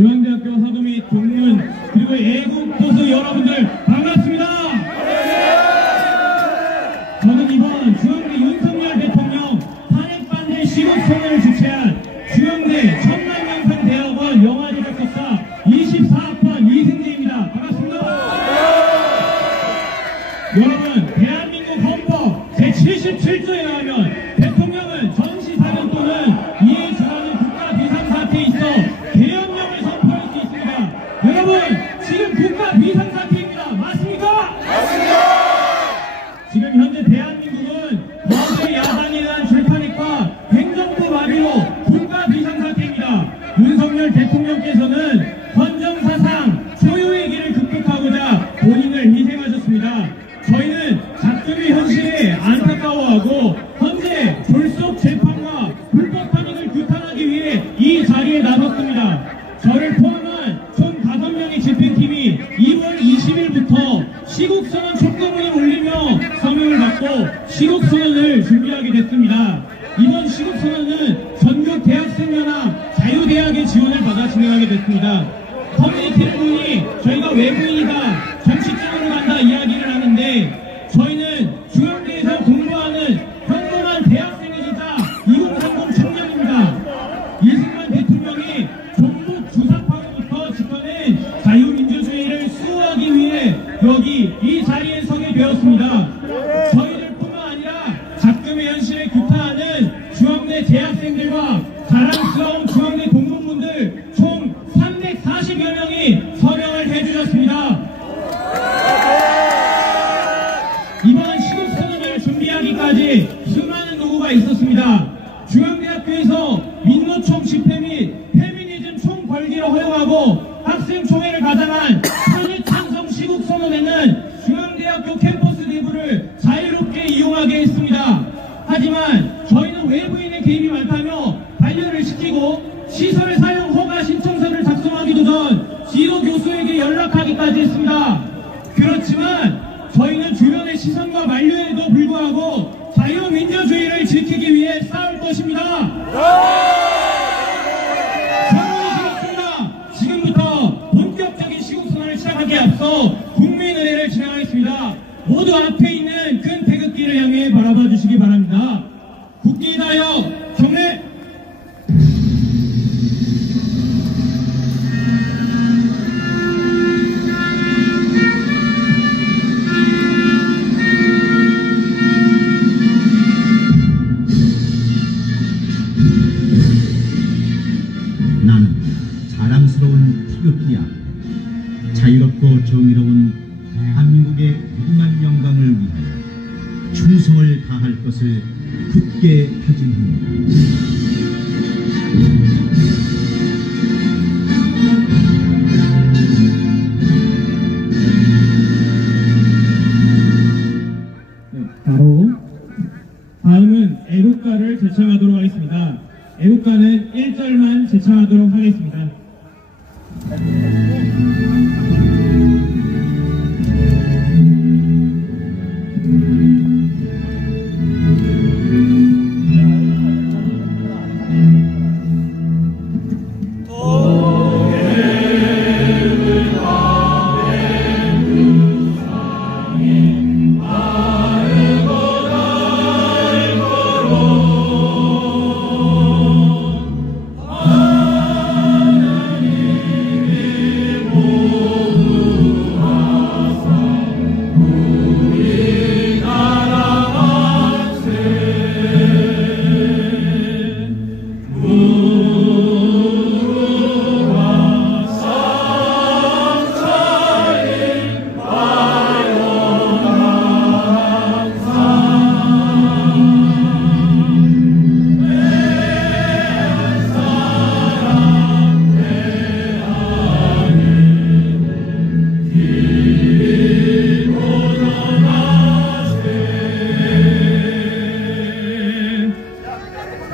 중앙대학교 학우 및 동문 그리고 애국 보수 여러분들 반갑습니다. 저는 이번 중앙대 윤석열 대통령 탄핵반대 시국선언을 주최한 중앙대 천만영상대학원 영화제 작곡사 24학번 이승재입니다. 반갑습니다. 여러분, 대한민국 헌법 제77조에 나오면 대통령은 전시사면 또는 이에 준하는 국가 비상사태에 있어 계엄령을 선포할 수 있습니다. 여러분, 지금 국가 비상사태입니다. 맞습니까? 맞습니다. 지금 현재 대한민국은 거대 야당에 대한 줄탄핵과 행정부 마비로 국가 비상사태입니다. 윤석열 대통령께서는 헌정사상 소유의기를 극복하고자 본인을 희생하셨습니다. 저희는 작금의 현실에 안타까워하고 현재 졸속 재판과 불법 탄핵을 규탄하기 위해 이 자리에 나섰습니다. 저를 포함한 총 5명의 집행팀이 2월 20일부터 시국선언 촉구문을 올리며 서명을 받고 시국선언을 준비하게 됐습니다. 이번 시국선언은 전국 대학생연합 자유대학의 지원을 받아 진행하게 됐습니다. 커뮤니티를 보니 저희가 외부인이다, 정치적으로 간다 이야기를 하는데 저희는 중앙대에서 공부하는 평범한 대학생이자 2030 청년입니다. 이승만 대통령이 종북 주사파로부터 지켜낸 자유민주주의를 수호하기 위해 여기 이 자리에 서게 되었습니다. 저희들뿐만 아니라 작금의 현실에 규탄하는 중앙대 재학생들과 자랑스러운 중앙대 동문분들 총 340여 명이 서명을 해주셨습니다. 이번 시국선언을 준비하기까지 수많은 노고가 있었습니다. 중앙대학교에서 민노총 집회 및 페미니즘 총궐기를 허용하고 학생총회를 가장한 탄핵찬성 시국선언에는 중앙대학교 캠퍼스 내부를 자유롭게 이용하게 했습니다. 하지만 저희는 외부인의 개입이 많다며 반려를 시키고 시설 사용 허가 신청서를 작성하기도 전 지도 교수에게 연락하기까지 했습니다. 그렇지만 저희는 주변의 시선과 만류에도 불구하고 자유민주주의를 지키기 위해 싸울 것입니다. 선언이시겠습니다. 지금부터 본격적인 시국선언을 시작하기에 앞서 국민의례를 진행하겠습니다. 모두 앞에 있는 큰 태극기를 향해 바라봐 주시기 바랍니다. 국기 다여 경례! 나는 자랑스러운 태극기야. 자유롭고 정의로운 대한민국의 무궁한 영광을 위하여 충성을 다할 것을 굳게 다짐합니다. 바로 다음은 애국가를 제청하도록 하겠습니다. 애국가는 1절만 제청하도록 하겠습니다.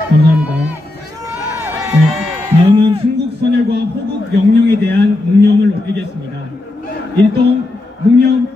감사합니다. 다음은 순국선열과 호국 영령에 대한 묵념을 올리겠습니다. 일동 묵념.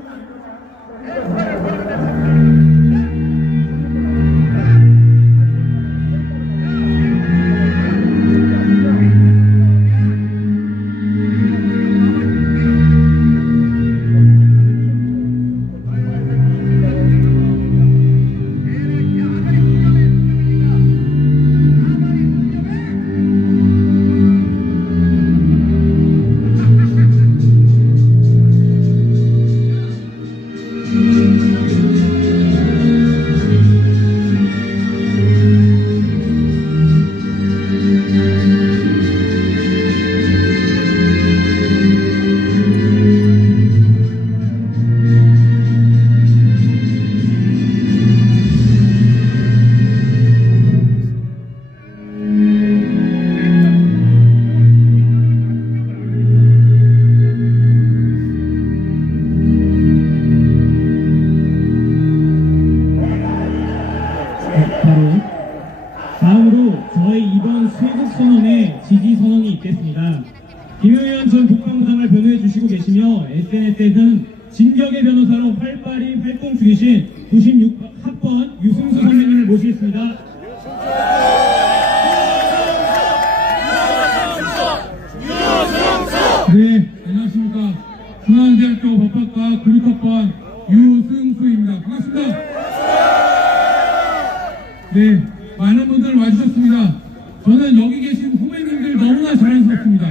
김용현 전 국방부장을 변호해 주시고 계시며 SNS에는 진격의 변호사로 활발히 활동 중이신 96학번 유승수 선생님을 모시겠습니다. 네, 안녕하십니까. 중앙대학교 법학과 96학번 유승수입니다. 반갑습니다. 네, 많은 분들 와주셨습니다. 저는 여기 계신 후배님들 너무나 자랑스럽습니다.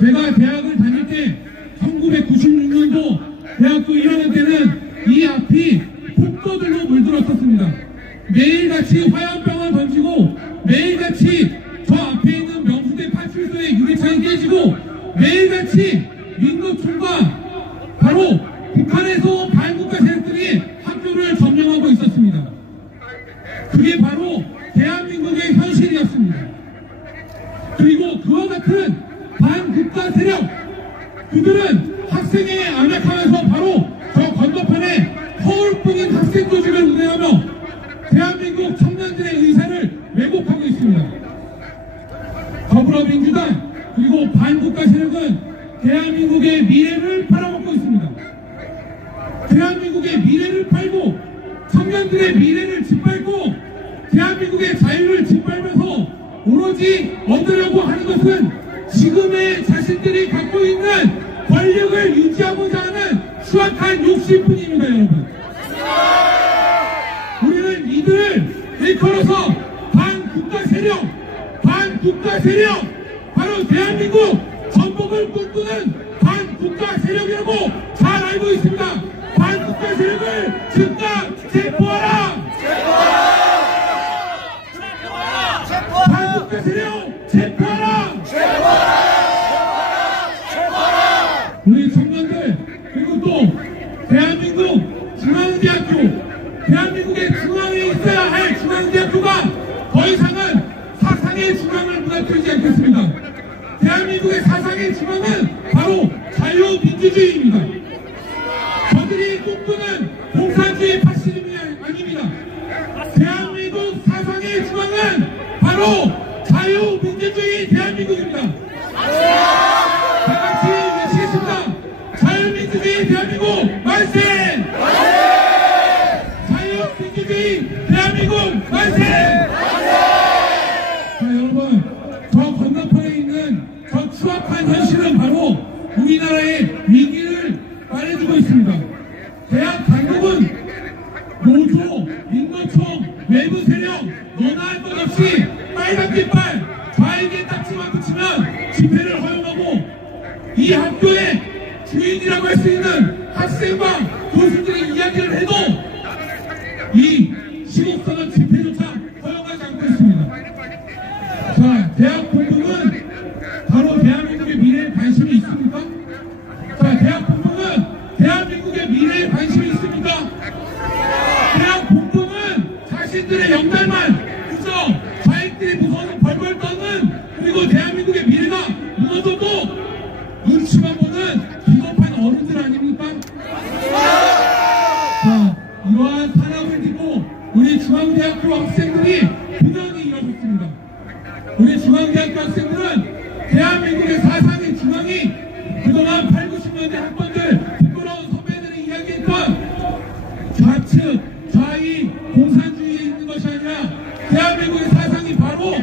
제가 대학을 다닐 때 1996년도 대학교 1학년 때는 이 앞이 폭도들로 물들었었습니다. 매일같이 화염병을 던지고 매일같이 저 앞에 있는 명수대 파출소의 유리창이 깨지고 매일같이 민노총과 바로 북한에서 반국가 세력들이 학교를 점령하고 있었습니다. 그게 바로 대한민국의 현실이었습니다. 그리고 그와 같은 반국가 세력, 그들은 학생에 안락하면서 바로 저 건너편에 허울뿐인 학생 조직을 운営하며 대한민국 청년들의 의사를 왜곡하고 있습니다. 더불어민주당 그리고 반국가 세력은 대한민국의 미래를 팔아먹고 있습니다. 대한민국의 미래를 팔고 청년들의 미래를 짓밟고 대한민국의 자유를 짓밟아서 오로지 얻으려고 하는 것은 지금의 자신들이 갖고 있는 권력을 유지하고자 하는 추악한 욕심뿐입니다, 여러분. 우리는 이들을 일컬어서 반국가 세력, 바로 대한민국 전복을 꿈꾸는 반국가 세력이라고 잘 알고 있습니다. 반국가 세력을 즉각 체포하라! 반국가 세력 체포하라! 우리 청년들, 그리고 또 대한민국 중앙대학교, 대한민국의 중앙에 있어야 할 중앙대학교가 더 이상은 사상의 중앙을 무너뜨리지 않겠습니다. 대한민국의 사상의 중앙은 바로 자유민주주의입니다. 저들이 꿈꾸는 공산주의 파시즘이 아닙니다. 대한민국 사상의 중앙은 바로 자유민주주의 대한민국입니다. 다같이 외치겠습니다. 자유민주주의 대한민국 만세! 자유민주주의 대한민국 만세! 자, 여러분, 저 건너편에 있는 저 추악한 현실은 바로 우리나라의 위기를 말해주고 있습니다. 대학 당국은 노조, 민노총, 외부 세력 너나 할 것 없이 빨간 깃발 좌에게 딱지만 붙이면 집회를 허용하고 이 학교의 주인이라고 할 수 있는 학생과 교수들이 이야기를 해도 이 시국선언 집회조차 허용하지 않고 있습니다. 자, 대학 본부는 바로 대한민국의 미래에 관심이 있습니까? 자, 대학 본부는 대한민국의 미래에 관심이 있습니까? 대학 본부는 자신들의 영달만 그저 자익들이 무서워서 벌벌 떠는, 그리고 대한민국의 미래가 무너져도 눈치만 보는 비겁한 어른들 아닙니까? 자, 이러한 탄압을 딛고 우리 중앙대학교 학생들이 분명히 일어섰습니다. 우리 중앙대학교 학생들은 대한민국의 사상의 중앙이 그동안 8, 90년대 학번들 부끄러운 선배들이 이야기했던 좌측, 좌익, 공산주의에 있는 것이 아니라 대한민국의 사상이 바로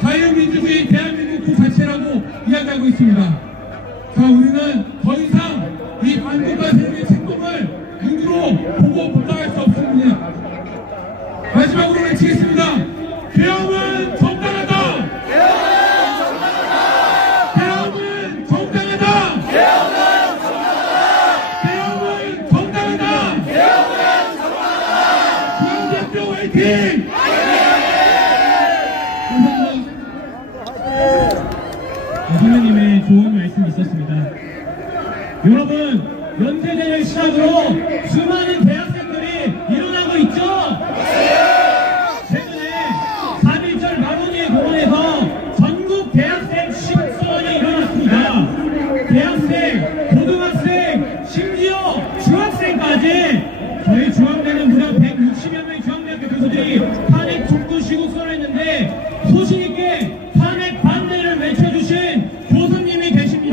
자유민주주의 대한민국 그 자체라고 이야기하고 있습니다. 자, 우리는 더 이상 이 반국가 세력의 책동을 눈으로 보고 분당할 수 없습니다. 마지막으로 외치겠습니다. 계엄은 정당하다! 계엄은 정당하다! 계엄은 정당하다! 중앙대학교 화이팅! 선생님의 좋은 말씀이 있었습니다. 여러분, 연세대를 시작으로 수많은 대학생들이 일어나고 있죠? 최근에 4.1절 마로니에 공원에서 전국 대학생 시국선언이 일어났습니다. 대학생, 고등학생, 심지어 중학생까지 저희 중앙대는 무려 160여 명의 중앙대학교 교수들이 탄핵 촉구 시국선언을 했는데 소신있게 탄핵 반대를 외쳐주신 교수님이 계십니다.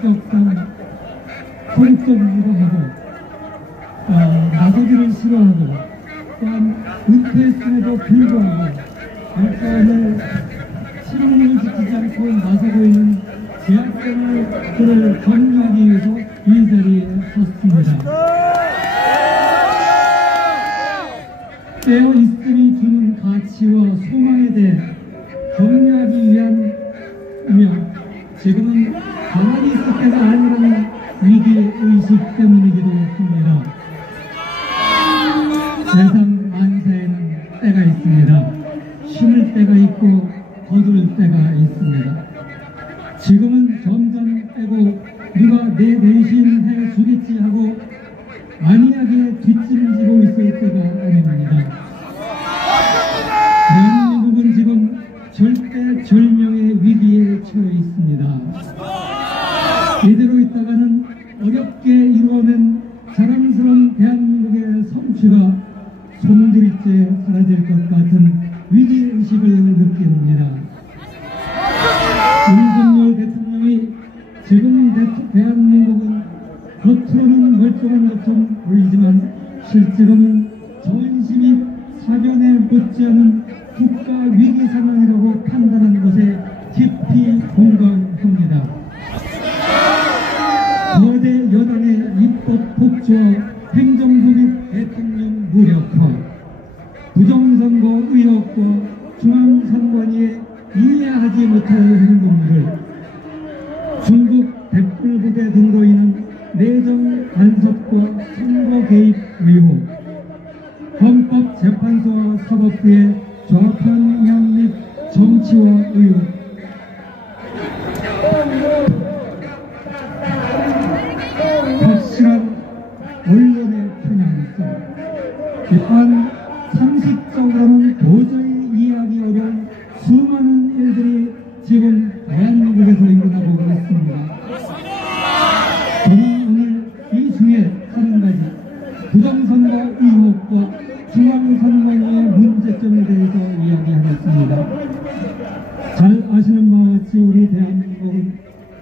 성격상 소극적이기도 하고 나서기를 싫어하고 또한 은퇴했음에도 불구하고 발전을 실용을 지키지 않고 나서고 있는 대학생들을 격려하기 위해서 이 자리에 섰습니다. 깨어 있음이 주는 가치와 소망에 대해 격려하기 위함이며 지금은 가만히 있을 때가 아니라는 위기의식 때문이기도 합니다. 세상 만사에는 때가 있습니다. 쉬는 때가 있고 거둘 때가 있습니다. 지금은 점점 빼고 누가 내 대신 해주겠지 하고 안이하게 뒷짐지고 있을 때가 아닙니다. 대한민국은 지금 절대절명의 위기에 처해 있습니다. 이대로 있다가는 어렵게 이루어낸 자랑스러운 대한민국의 성취가 손들이째 사라질 것 같은 위기의식을 느낍니다. 윤석열 대통령이 지금 대한민국은 겉으로는 멀쩡한 것처럼 보이지만 실제로는 전시 및 사변에 못지않은 국가 위기 상황이라고 판단하는 것에 깊이 공감합니다. 거대 여당의 입법 폭주와 행정부 및 대통령 무력화, 부정선거 의혹과 중앙선관위의 이해하지 못할 행동들, 중국 백불부대 등으로 인한 내정 간섭과 선거 개입 의혹, 헌법재판소와 사법부의 좌편향 및 정치화 의혹, 확실한 언론의 편향성, 또한 상식적으로는 도저히 이해하기 어려운 수많은 일들이 지금 대한민국에서 일어나고 있습니다. 저는 오늘 이 중에 한 가지 부정선거 의혹과 중앙선관위의 문제점에 대해서 이야기하겠습니다. 잘 아시는 바와 같이 우리 대한민국은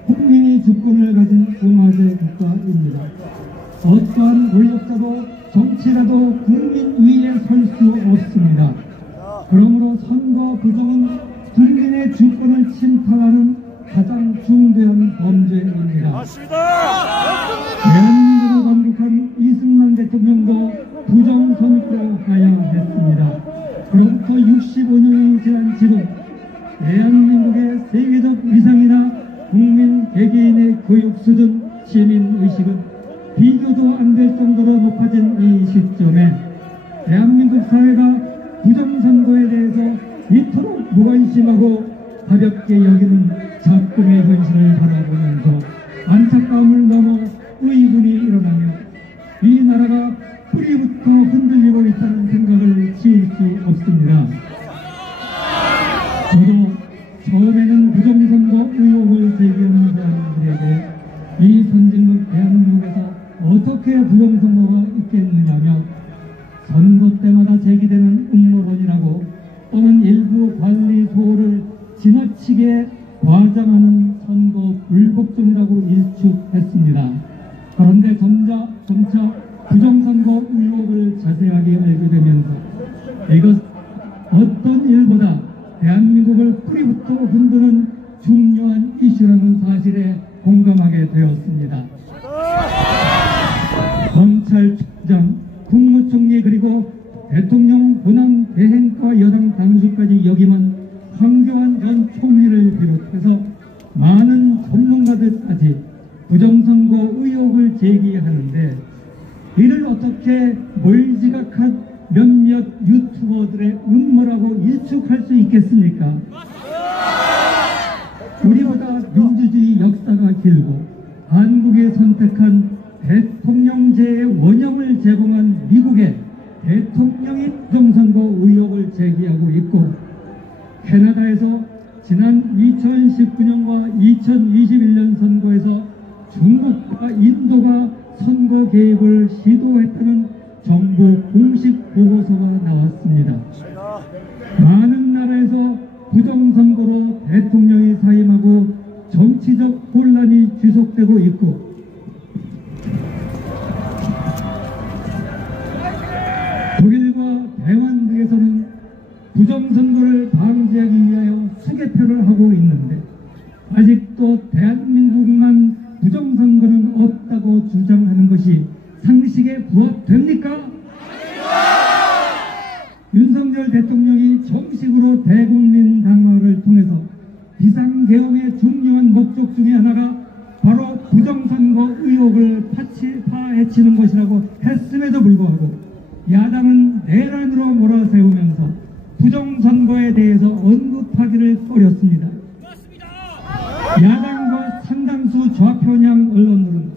국민이 주권을 가진 공화제 국가입니다. 어떠한 권력자도 정치라도 국민 위에 설 수 없습니다. 그러므로 선거 부정은 국민의 주권을 침탈하는 가장 중대한 범죄입니다. 대한민국을 감독한 이승만 대통령도 부정선거하야 했습니다. 그로부터 65년이 지난 지금 대한민국의 세계적 위상이나 국민 개개인의 교육 수준, 시민의식은 비교도 안 될 정도로 높아진 이 시점에 대한민국 사회가 부정선거에 대해서 이토록 무관심하고 가볍게 여기는 작금의 현실을 바라보면서 안타까움을 넘어 의문이 일어나며 이 나라가 뿌리부터 흔들리고 있다는 생각을 지을 수 없습니다. 저도 처음에는 부정선거 의혹을 제기하는 사람들에게 이 선진국 대한민국에서 어떻게 부정선거가 있겠느냐며 선거 때마다 제기되는 음모론이라고 또는 일부 관리 소홀을 지나치게 과장하는 선거 불복종이라고 일축했습니다. 그런데 점차 부정선거 의혹을 자세하게 알게 되면서 이것 어떤 일보다 대한민국을 뿌리부터 흔드는 중요한 이슈라는 사실에 공감하게 되었습니다. 검찰총장, 국무총리 그리고 대통령 본안 대행과 여당 당수까지 역임한 황교안 전 총리를 비롯해서 많은 전문가들까지 부정선거 의혹을 제기하는데 이를 어떻게 몰지각한 몇몇 유튜버들의 음모라고 일축할 수 있겠습니까? 우리보다 민주주의 역사가 길고 한국이 선택한 대통령제의 원형을 제공한 미국의 대통령이 부정선거 의혹을 제기하고 있고 캐나다에서 지난 2019년과 2021년 선거에서 중국과 인도가 선거 개입을 시도했다는 정부 공식 보고서가 나왔습니다. 많은 나라에서 부정선거로 대통령이 사임하고 정치적 혼란이 지속되고 있고 독일과 대만 등에서는 부정선거를 방지하기 위하여 수개표를 하고 있는데 아직도 대한민국만 부정선거는 없다고 주장하는 것이 상식에 부합됩니까? 윤석열 대통령이 정식으로 대국민 당화를 통해서 비상계엄의 중요한 목적 중에 하나가 바로 부정선거 의혹을 파헤치는 것이라고 했음에도 불구하고 야당은 내란으로 몰아세우면서 부정선거에 대해서 언급하기를 꺼렸습니다. 야당과 상당수 좌편향 언론들은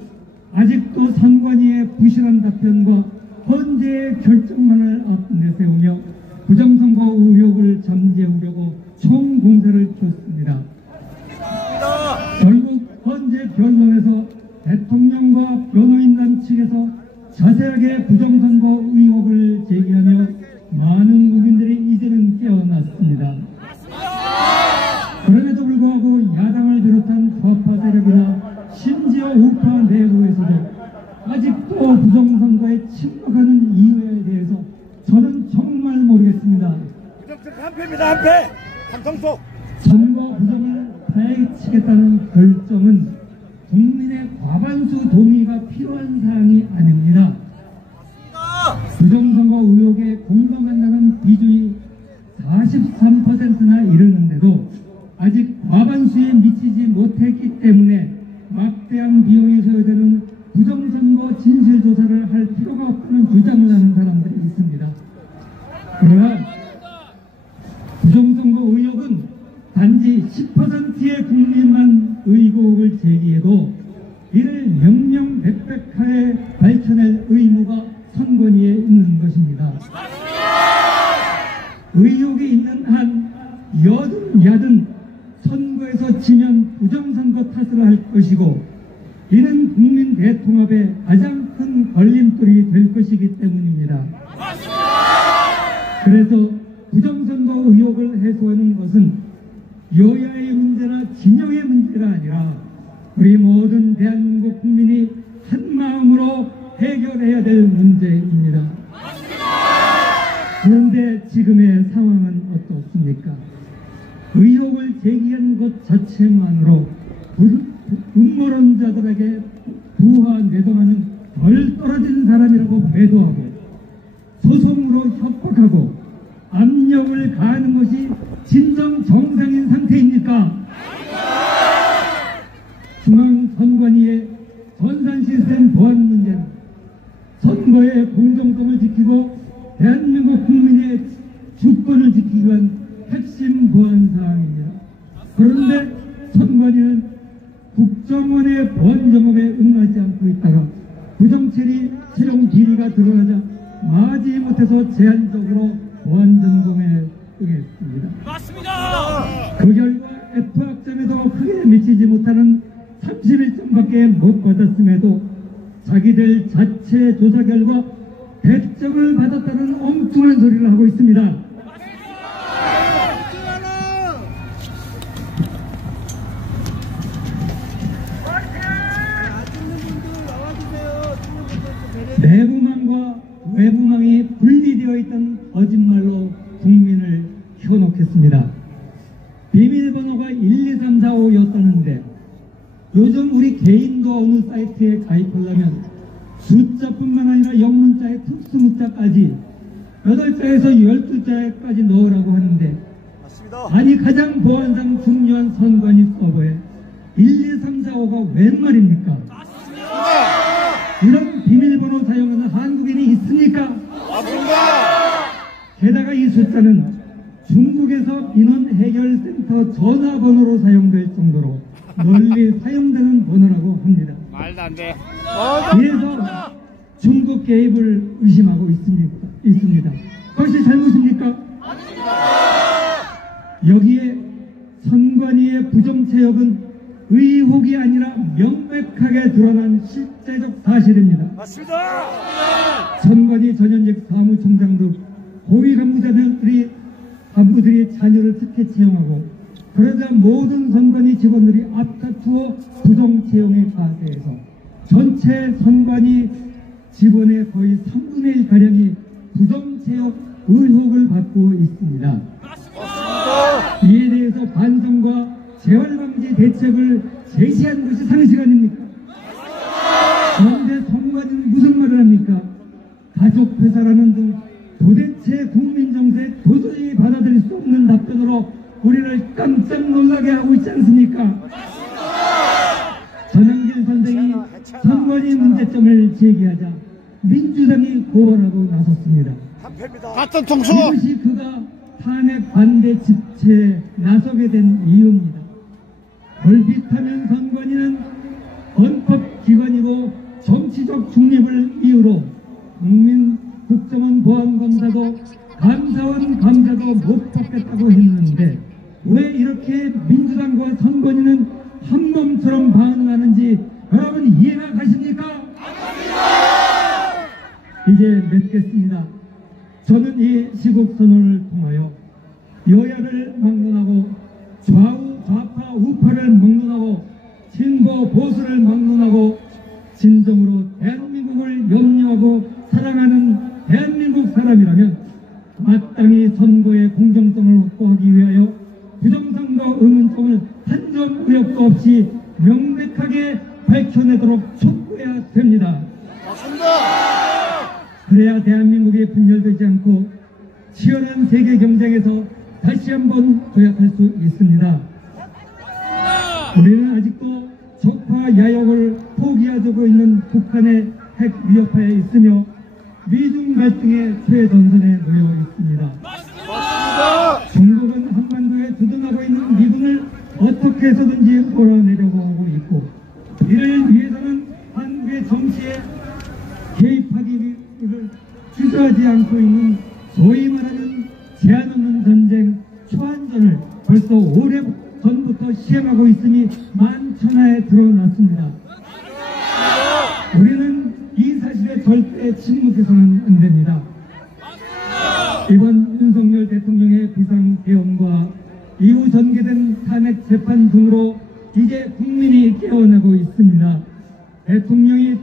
아직도 선관위의 부실한 답변과 헌재의 결정만을 앞내세우며 부정선거 의혹을 잠재우려고 총공세를 폈습니다. 결국 헌재 변론에서 대통령과 변호인단 측에서 자세하게 부정선거 의혹을 제기하며 많은 국민들이 이제는 깨어났습니다. 그럼에도 불구하고 야당을 비롯한 좌파 세력이나 심지어 우파 내부에서도 아직도 부정선거에 침묵하는 이유에 대해서 저는 정말 모르겠습니다. 부정선거 한패입니다. 한패! 삼성소! 선거 부정을 파헤치겠다는 결정은 국민의 과반수 동의가 필요한 사항이 아닙니다. 부정선거 의혹에 공감한다는 비중이 43%나 이르는데도 아직 과반수에 미치지 못했기 때문에 막대한 비용이 소요되는 부정선거 진실조사를 할 필요가 없다는 주장을 하는 사람들이 있습니다. 그러나 부정선거 의혹은 단지 10%의 국민만 의혹을 제기해도 이를 명명백백하게 밝혀낼 의무가 선관위에 있는 것입니다. 의혹이 있는 한 여든 야든 선거에서 지면 부정선거 탓을 할 것이고 이는 국민 대통합의 가장 큰 걸림돌이 될 것이기 때문입니다. 그래서 부정선거 의혹을 해소하는 것은 여야의 문제나 진영의 문제가 아니라 우리 모든 대한민국 국민이 한마음으로 해결해야 될 문제입니다. 그런데 지금의 상황은 어떻습니까? 의혹을 제기한 것 자체만으로 음모론자들에게 부하 내동하는 덜 떨어진 사람이라고 매도하고 소송으로 협박하고 압력을 가하는 것이 진정 정상인 상태입니까? 중앙선관위의 전산시스템 보안 문제는 선거의 공정성을 지키고 대한민국 국민의 주권을 지키기 위한 핵심 보안 사항입니다. 그런데 선관위는 국정원의 보안 점검에 응하지 않고 있다가 부정처리 실용 비리가 드러나자 마지못해서 제한적으로 보안 점검에 응했습니다. 맞습니다. 그 결과 F학점에도 크게 미치지 못하는 31점밖에 못 받았음에도 자기들 자체 조사 결과 100점을 받았다는 엉뚱한 소리를 하고 있습니다. 내부망과 외부망이 분리되어 있던 거짓말로 국민을 현혹했습니다. 비밀번호가 1, 2, 3, 4, 5였다는데 요즘 우리 개인도 어느 사이트에 가입하려면 숫자뿐만 아니라 영문자에 특수문자까지 8자에서 12자까지 넣으라고 하는데 아니 가장 보안상 중요한 선관위 서버에 1, 2, 3, 4, 5가 웬 말입니까? 이런 비밀번호 사용하는 한국인이 있습니까? 게다가 이 숫자는 중국에서 민원해결센터 전화번호로 사용될 정도로 널리 사용되는 번호라고 합니다. 말도 안 돼. 이래서 중국 개입을 의심하고 있습니다. 그것이 잘못입니까? 여기에 선관위의 부정체역은 의혹이 아니라 명백하게 드러난 실제적 사실입니다. 맞습니다. 선관위 전현직 사무총장도 고위 간부들이 자녀를 특혜 채용하고 그러자 모든 선관위 직원들이 앞다투어 부정 채용에 가세해서 전체 선관위 직원의 거의 3분의 1가량이 부정 채용 의혹을 받고 있습니다. 이에 대해서 반성과 재활방지 대책을 제시한 것이 상식 아닙니까? 그런데 선관위는 무슨 말을 합니까? 가족회사라는 등 도대체 국민 정서에 도저히 받아들일 수 없는 답변으로 우리를 깜짝 놀라게 하고 있지 않습니까? 전영길 선생이 선관위 문제점을 제기하자 민주당이 고발하고 나섰습니다. 같은 통수! 이것이 그가 탄핵 반대 집회에 나서게 된 이유입니다. 얼핏하면 선관위는 헌법기관이고 정치적 중립을 이유로 국민 국정원 보안검사도 감사원 감사도 못 받겠다고 했는데 왜 이렇게 민주당과 선관위는 한 놈처럼 반응하는지 여러분 이해가 가십니까? 이제 맺겠습니다. 저는 이 시국선언을 통하여 여야를 막론하고 좌우 좌파 우파를 막론하고 진보 보수를 막론하고 진정으로 대한민국을 염려하고 사랑하는 대한민국 사람이라면 마땅히 선거의 공정성을 확보하기 위하여 부정선거 의문점을 한 점 의혹도 없이 명백하게 밝혀내도록 촉구해야 됩니다. 그래야 대한민국이 분열되지 않고 치열한 세계 경쟁에서 다시 한번 도약할 수 있습니다. 우리는 아직도 적화 야욕을 포기하고 있는 북한의 핵 위협하에 있으며 미중 갈등의 최전선에 놓여 있습니다. 중국은 한반도에 두둔하고 있는 미군을 어떻게 해서든지 몰아내려고 하고 있고 이를 위해서는 한국의 정치에 개입하기를 주저하지 않고 있는 소위 말하는 제한 없는 전쟁 초안전을 벌써 오래 전부터 시행하고 있음이 만천하에 드러났습니다. 우리는 이 사실에 절대 침묵해서는 안 됩니다. 이번 윤석열 대통령의 비상계엄과 이후 전개된 탄핵 재판 등으로 이제 국민이 깨어나고 있습니다. 대통령이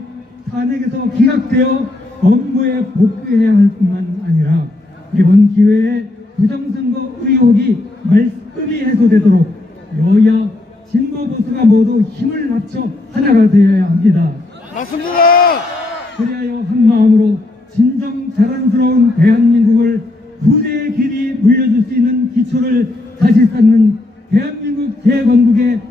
탄핵에서 기각되어 업무에 복귀해야 할 뿐만 아니라 이번 기회에 부정선거 의혹이 말끔히 해소되도록 여야 진보 보수가 모두 힘을 합쳐 하나가 되어야 합니다. 맞습니다! 그리하여 한마음으로 진정 자랑스러운 대한민국을 후대의 길이 물려줄 수 있는 기초를 다시 쌓는 대한민국 재건국의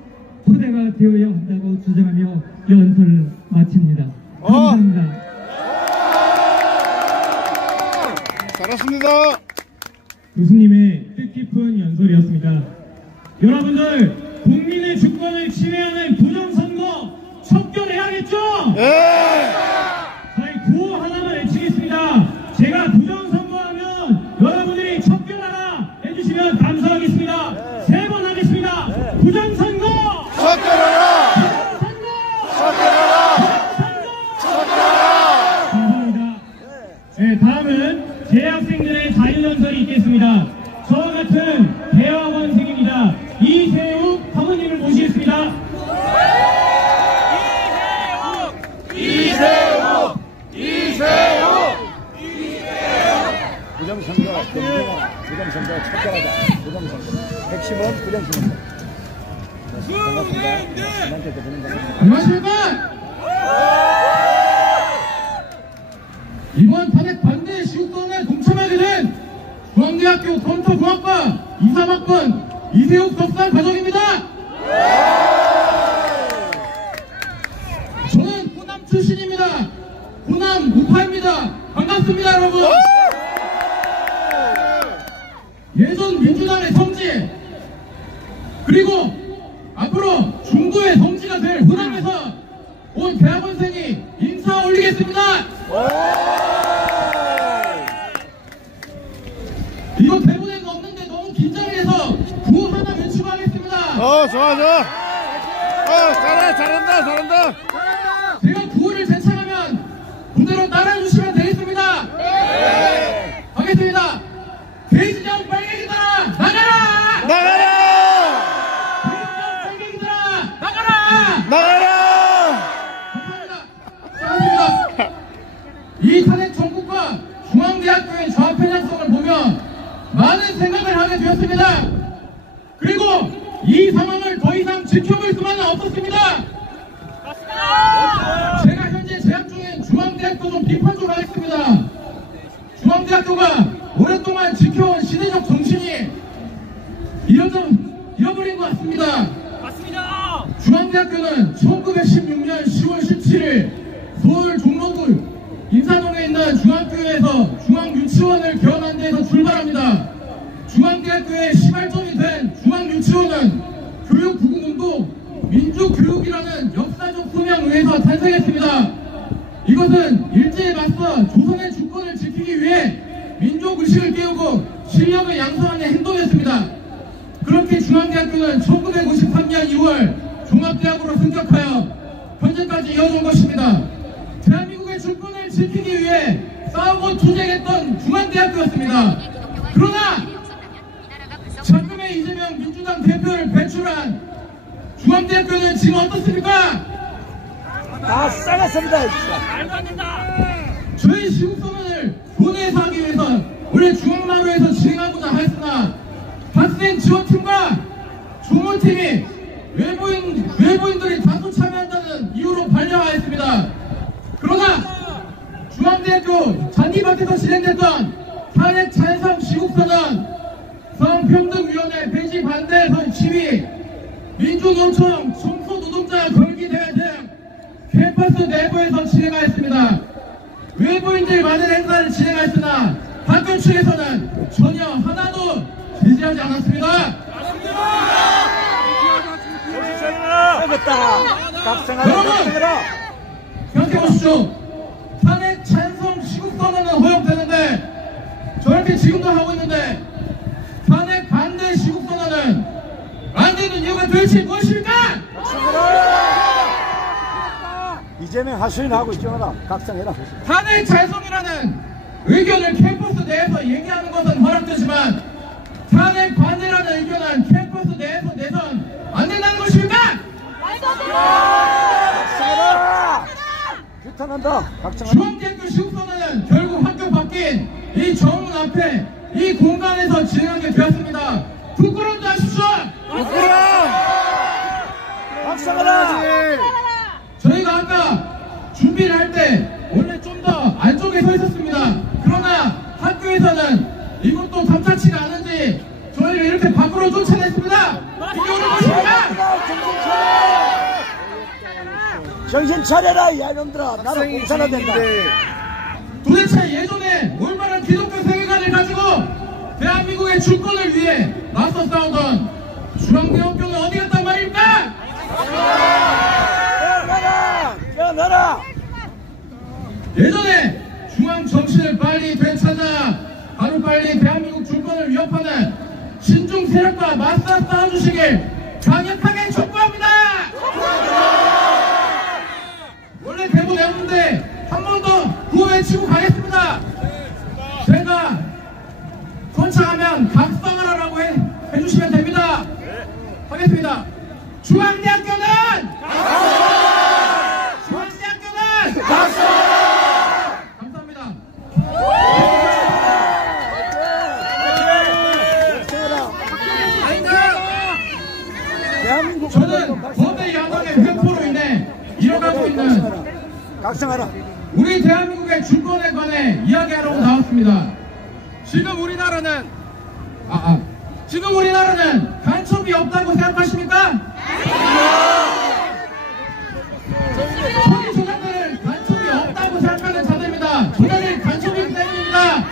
토대가 되어야 한다고 주장하며 연설을 마칩니다. 감사합니다. 잘했습니다. 교수님의 뜻깊은 연설이었습니다. 여러분들 국민의 주권을 침해하는 부정선거 척결해야겠죠? 예! 저희 구호 하나만 외치겠습니다. 제가 부정선거하면 여러분들이 척결하라 해주시면 감사하겠습니다. 세 번 하겠습니다. 부정선거! 척결하라! 부정선거! 척결하라! 부정선거! 감사합니다. 네, 다음은 재학생들의 자유연설이 있겠습니다. 저와 같은 대학원생입니다. 이세욱 사모님을 모시겠습니다. 부정선거, 부정선거 척결하자. 부정선거. 핵심은 부정선거. 안녕하십니까? 이번 탄핵 반대 시국선언에 동참하게 된 중앙대학교 컴퓨터공학과 23학번 이세욱 석사 과정입니다. 저는 호남 출신입니다. 호남 우파입니다. 반갑습니다, 여러분. 예전 민주당의 성지 그리고 앞으로 중도의 성지가 될 호남에서 온 대학원생이 인사 올리겠습니다. 이거 대본에는 없는데 너무 긴장해서 구호 하나 외치고 하겠습니다. 좋아. 잘한다. 제가 구호를 제창하면 그대로 따라해주시면 되겠습니다. 하겠습니다. 대지정 빨갱이들아 나가라! 나가라! 중앙대학교 좀 비판 좀 하겠습니다. 중앙대학교가 오랫동안 지켜온 시대적 정신이 잃어버린 것 같습니다. 맞습니다. 중앙대학교는 1916년 10월 17일 서울 종로구 인사동에 있는 중앙교회에서 중앙유치원을 개원한 데에서 출발합니다. 중앙대학교의 시발점이 된 중앙유치원은 교육부금도 민주교육이라는 역사적 소명에 의해서 탄생했습니다. 이것은 일제에 맞서 조선의 주권을 지키기 위해 민족의식을 깨우고 실력을 양성하는 행동이었습니다. 그렇게 중앙대학교는 1953년 2월 종합대학으로 승격하여 현재까지 이어진 것입니다. 대한민국의 주권을 지키기 위해 싸우고 투쟁했던 중앙대학교였습니다. 그러나 지금의 이재명 민주당 대표를 배출한 중앙대학교는 지금 어떻습니까? 다 싸갔습니다. 말도 안 된다. 저희 시국선언을 교내에서 하기 위해서 원래 중앙마루에서 진행하고자 하였으나 학생 지원팀과 조문팀이 외부인들이 다수 참여한다는 이유로 반려하였습니다. 그러나 중앙대학교 잔디밭에서 진행됐던 탄핵 찬성 시국선언, 성평등위원회 폐지 반대 시위, 민주노총 청소노동자 걸기대회 등 캠퍼스 내부에서 진행하였습니다. 외부인들 많은 행사를 진행하였으나 학교 측에서는 전혀 하나도 제지하지 않았습니다. 여러분 생각해보십시오. 탄핵 찬성 시국선언은 허용되는데 저렇게 지금도 하고 있는데 탄핵 반대 시국선언은 안 되는 이유가 도대체 무엇입니까? 이재명 하수인 하고 있잖아. 각성해라. 탄핵 찬성이라는 의견을 캠퍼스 내에서 얘기하는 것은 허락되지만 탄핵 반대라는 의견은 캠퍼스 내에서 내선 안 된다는 것입니까? 각성해라. 규탄한다. 각성한다. 중앙대학교 시국선언은 결국 학교 바뀐 이 정문 앞에 이 공간에서 진행하게 되었습니다. 부끄러움도 하십시오. 부끄러워. 각성하라. 저희가 아까 준비를 할 때 원래 좀 더 안쪽에 서 있었습니다. 그러나 학교에서는 이것도 탐탁치가 않은지 저희를 이렇게 밖으로 쫓아냈습니다. 이게 옳은 것입니까? 정신 차려라 이놈들아. 나는 공산화 된다. 도대체 예전에 올바른 기독교 세계관을 가지고 대한민국의 주권을 위해 맞서 싸우던 중앙대학교는 어디 갔단 말입니까? 깨어나라! 예전에 중앙 정신을 빨리 되찾아 하루빨리 대한민국 주권을 위협하는 신중 세력과 맞서 싸워주시길 강력하게 촉구합니다. 원래 대본 외우는데 한 번 더 구호 외치고 가겠습니다. 제가 선창하면 각성하라라고 해주시면 됩니다. 하겠습니다. 중앙대학교는 감사합니다. 저는 거대 야당의 회포로 인해 이어가고 있는 각성하라. 우리 대한민국의 주권에 관해 이야기하려고 나왔습니다. 지금 우리나라는 간첩이 없다고 생각하십니까? 저희 조장들은 간첩이 없다고 생각하는 자들입니다. 저희는 간첩이기 때문입니다.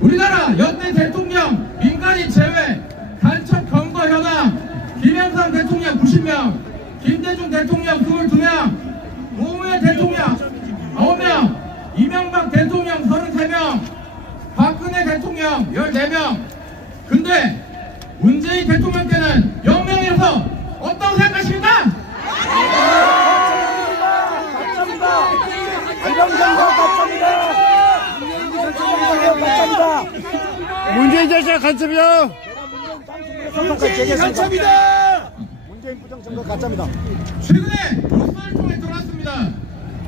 우리나라 역대 대통령 민간인 제외 간첩 검거 현황 김영삼 대통령 90명, 김대중 대통령 22명, 노무현 대통령 9명, 이명박 대통령 33명, 박근혜 대통령 14명. 근데 문재인 대통령 때는 0명이라서 어떻다고 생각하십니까? 문재인 자체가 간첩이야. 문재인 간첩이다. 문재인 부정선거 가짜입니다. 최근에 뉴스를 통해 들어왔습니다.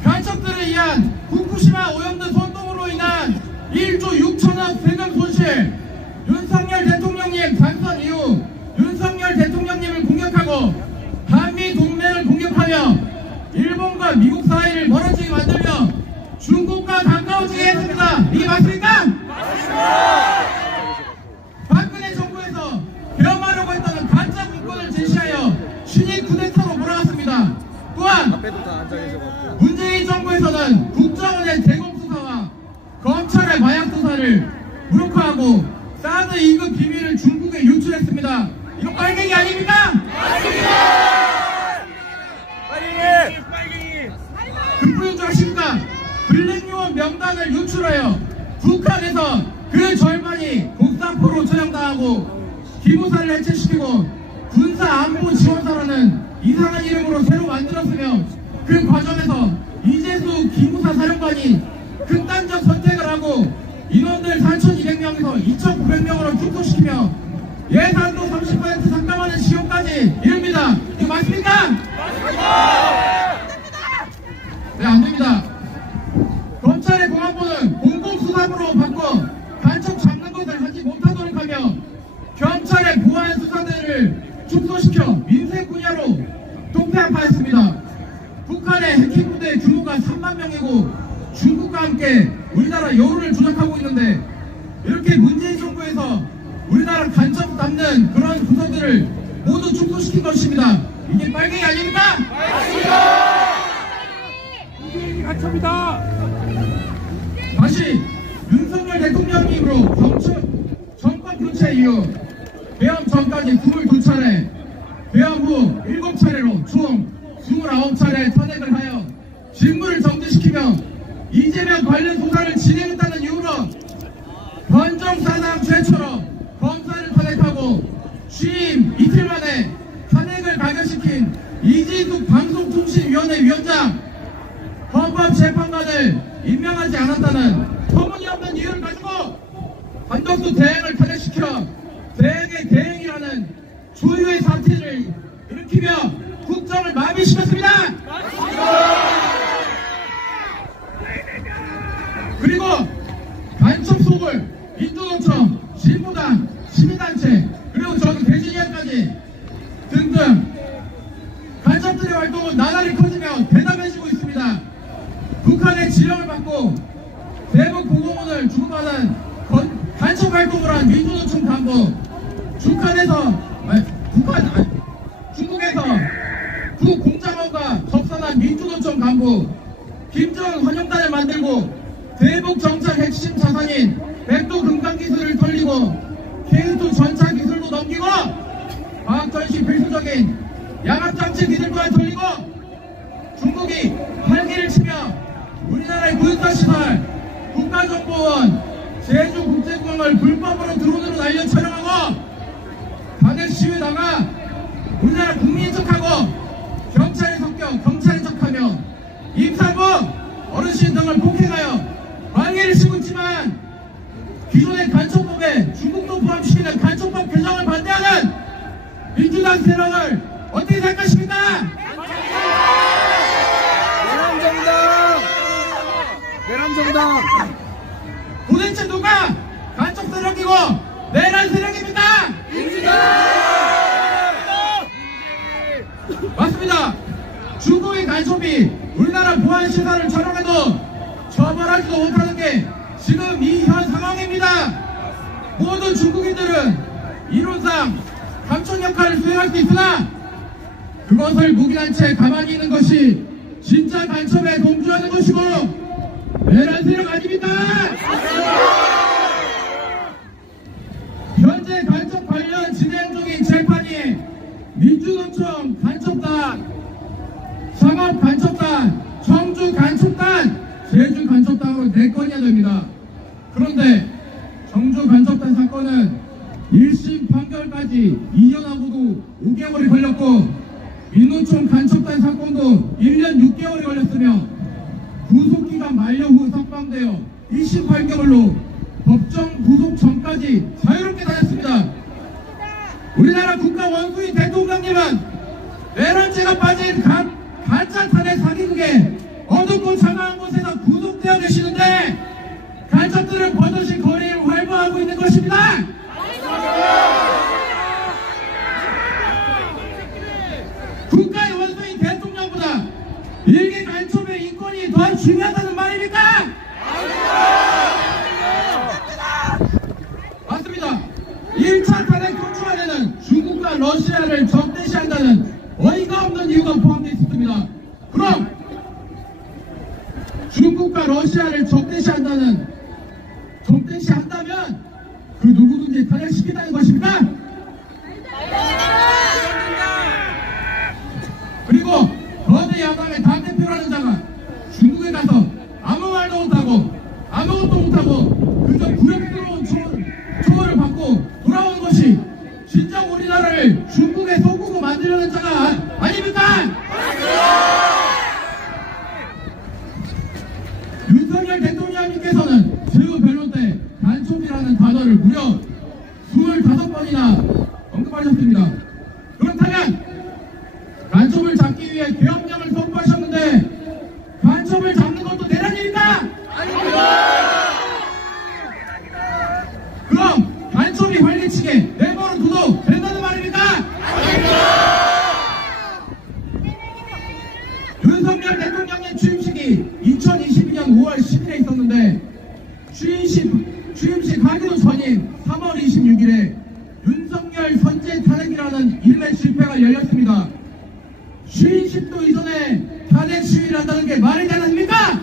간첩들에 의한 후쿠시마 오염된 선동으로 인한 1조 6천억 세금 손실, 윤석열 대통령님 당선 이후 윤석열 대통령님을 공격하고 한미 동맹을 공격하며 일본과 미국 맞습니까? 문재인 정부에서는 국정원의 대검수사와 검찰의 마약수사를 무력화하고 사드 인근 비밀을 중국에 유출했습니다. 이거 빨갱이 아닙니까? 금부인 줄 아십니까? 블랙요원 명단을 유출하여 북한에서 그 절반이 국산포로 처형당하고 기무사를 해체시키고 군사안보지원사라는 이상한 이름으로 새로 만들었으며 그 과정에서 이재수 기무사 사령관이 극단적 선택을 하고 인원들 4,200명에서 2,900명으로 축소시키며 예산도 30% 삭감하는 시효까지 이릅니다. 이거 맞습니까? 네, 안됩니다. 검찰의 공안부는 공공수사부로 바꿔 간첩 잡는 것을 하지 못하도록 하며 경찰의 보안 수사대를 축소시켜 민생 분야로 독폐합하였습니다. 북한의 해킹 부대 규모가 3만 명이고 중국과 함께 우리나라 여론을 조작하고 있는데 이렇게 문재인 정부에서 우리나라 간첩 담는 그런 부서들을 모두 축소시킨 것입니다. 이게 빨갱이 아닙니까? 문재인이 간첩이다. 다시 윤석열 대통령님으로 정권 교체 이후 개헌 전까지 22차례, 개헌 후 7차례로 총 29차례 탄핵을 하여 직무를 정지시키며 이재명 관련 수사를 진행했다는 이유로 변정사상 최초로 검사를 탄핵하고 취임 이틀 만에 탄핵을 가결시킨 이진숙 방송통신위원회 위원장 헌법재판관을 임명하지 않았다는 터무니없는 이유를 가지고 한덕수 대행을 탄핵시켜 대행의 대행이라는 조유의 사태를 일으키며 국정을 마비시켰습니다. 그리고 간첩 속을 민주노총, 진보당, 시민단체 그리고 저기 대진위원까지 등등 간첩들의 활동은 나날이 커지며 대담해지고 있습니다. 북한의 지령을 받고 대북 보고문을 주고받은 간첩 활동을 한 민주노총 간부, 중국에서 국공장원과 접선한 민주노총 간부, 김정은 환영단을 만들고 대북 정책 핵심 자산인 백도 금강 기술을 털리고 K2 전차 기술도 넘기고 과학전시 필수적인 양압장치 기술 또한 털리고 중국이 활기를 치며 우리나라의 군사시설, 국가정보원, 제주국제공항을 불법으로 드론으로 날려 촬영하고 탄핵 시위에 나가 우리나라 국민인 척하고 경찰에 섞여 경찰인 척하며 임산부, 어르신 등을 폭행하여 방해를 시고 있지만 기존의 간첩법에 중국도 포함시키는 간첩법 개정을 반대하는 민주당 세력을 어떻게 생각하십니까? 내란정당! 도대체 누가 간첩 세력이고 내란 세력입니까? 민주당! 맞습니다. 중국의 간첩이 우리나라 보안시설을 촬영해도 처벌하지도 못하는 게 지금 이 현 상황입니다. 모든 중국인들은 이론상 감청 역할을 수행할 수 있으나 그것을 묵인한 채 가만히 있는 것이 진짜 간첩에 동조하는 것이고 내란 세력 아닙니까? 현재 간첩 관련 진행 중인 재판이 민주노총 간첩단, 상업 간첩단, 청주 간첩단, 제주 간첩단으로 4건이나 됩니다. 그런데 청주 간첩단 사건은 1심 판결까지 2년하고도 5개월이 걸렸고 민노총 간첩단 사건도 1년 6개월이 걸렸으며 구속기간 만료 후 석방되어 1심 판결로 법정 구속 전까지 자유롭게 다녔습니다. 우리나라 국가 원수인 대통령님은 내란죄가 빠진 가짜 탄핵 사기극에 어둡고 장황한 곳에서 구속되어 계시는데 간첩들은 버젓이 거리를 활보하고 있는 것입니다. 국가의 원수인 대통령보다 일개 간첩의 인권이 더 중요하다는 말입니까? 맞습니다. 1차 탄핵 표추안에는 중국과 러시아를 적대시한다는 어이가 없는 이유가 포함되어 있습니다. 한다면 그 누구든지 탄핵시키다는 것입니까? 그리고 거대 야당의 당대표라는 자가 중국에 가서 아무 말도 못하고 아무것도 못하고 그저 구역스러운 초월을 받고 돌아오는 것이 진정 우리나라를 중국에 속구고 만들려는 자가 아닙니까? 윤석열 대통령님께서는 질의 변론 때 간첩이라는 단어를 무려 25번이나 언급하셨습니다. 그렇다면 간첩을 잡기 위해 계엄령을 선포하셨는데 간첩을 잡는 것도 되는 일입니까? 아닙니다. 그럼 간첩이 활개치게 내버려둬도 된다는 말입니까? 아닙니다. 윤석열 대통령의 취임식이 2022년 5월 10일에 있었는데 취임식 하기도 전인 3월 26일에 윤석열 선제 탄핵이라는 이름의 집회가 열렸습니다. 취임식도 이전에 탄핵 시위를 한다는 게 말이 되십니까?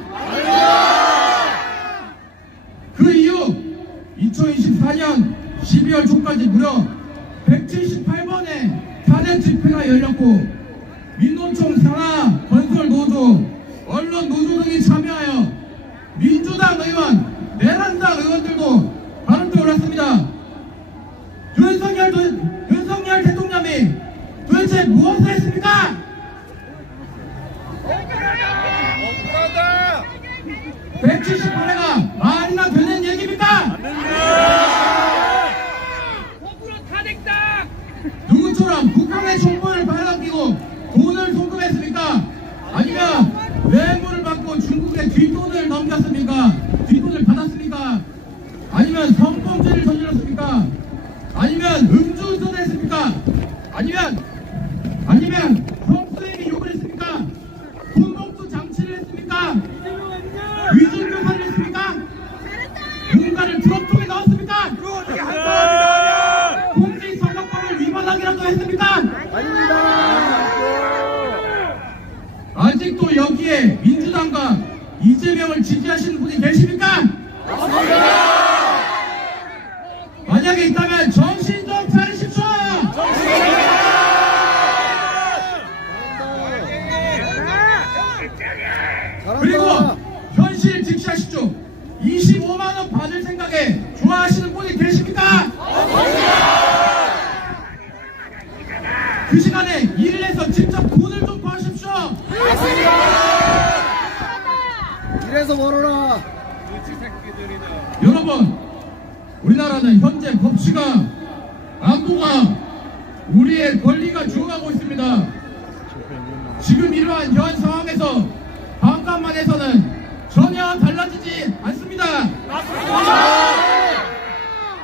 그 이후 2024년 12월 초까지 무려 178번의 탄핵 집회가 열렸고 민노총 산하 건설 노조, 언론 노조 등이 참여하여 민주당 의원, 내란당 의원들도 발언에 올랐습니다. 윤석열 대통령이 도대체 무엇을 했습니까? 178회가 말이나 되는 얘기입니까? 누구처럼 북한의 총본을 발라끼고 돈을 송금했습니까? 아니면 뇌물을 받고 중국에 뒷돈을 넘겼습니까? 뒷돈을 받았습니까? 아니면 성범죄를 저질렀습니까? 아니면 음주운전을 했습니까? 아니면 성수행위 욕을 했습니까? 돈봉투 장치를 했습니까? 위증교사를 했습니까? 누군가를 트럭통에 넣었습니까? 공직선거법을 위반하기라도 했습니까? 아직도 여기에 민주당과 이재명을 지지하시는 분이 계십니까? 만약에 있다면 정신 좀 차리십시오! 그리고 현실 직시하십시오. 25만원 받을 생각에 좋아하시는 분이 계십니까? 그 시간에 일을 해서 직접 돈을 좀 버십시오. 이래서 멀어라. 여러분, 우리나라는 현재 법치가 안보가 우리의 권리가 죽어가고 있습니다. 지금 이러한 현 상황에서 반값만 해서는 전혀 달라지지 않습니다.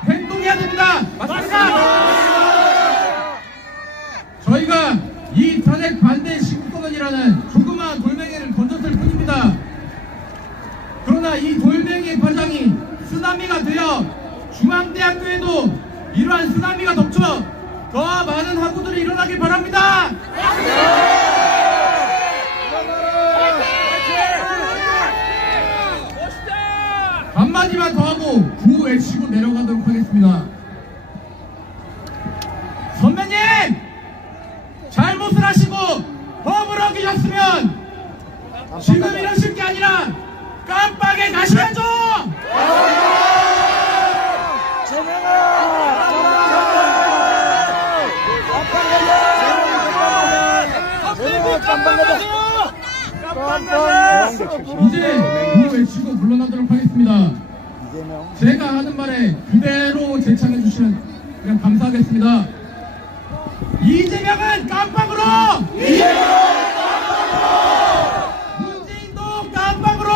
행동해야 됩니다. 맞습니까? 저희가 이 탄핵 반대 시국선언이라는 조그마한 돌멩이를 던졌을 뿐입니다. 그러나 이 돌멩이의 과정이 쓰나미가 되어 중앙대학교에도 이러한 쓰나미가 덮쳐 더 많은 학우들이 일어나길 바랍니다. 한마디만 더 하고 구호 외치고 내려가도록 하겠습니다. 선배님! 잘못을 하시고 법을 어기셨으면 지금 이러실 게 아니라 깜빡에 가셔야죠! 이제 구호 외치고 물러나도록 하겠습니다. 제가 하는 말에 그대로 재창해 주시면 그냥 감사하겠습니다. 이재명은 깜빡으로! 문재인도 깜빡으로!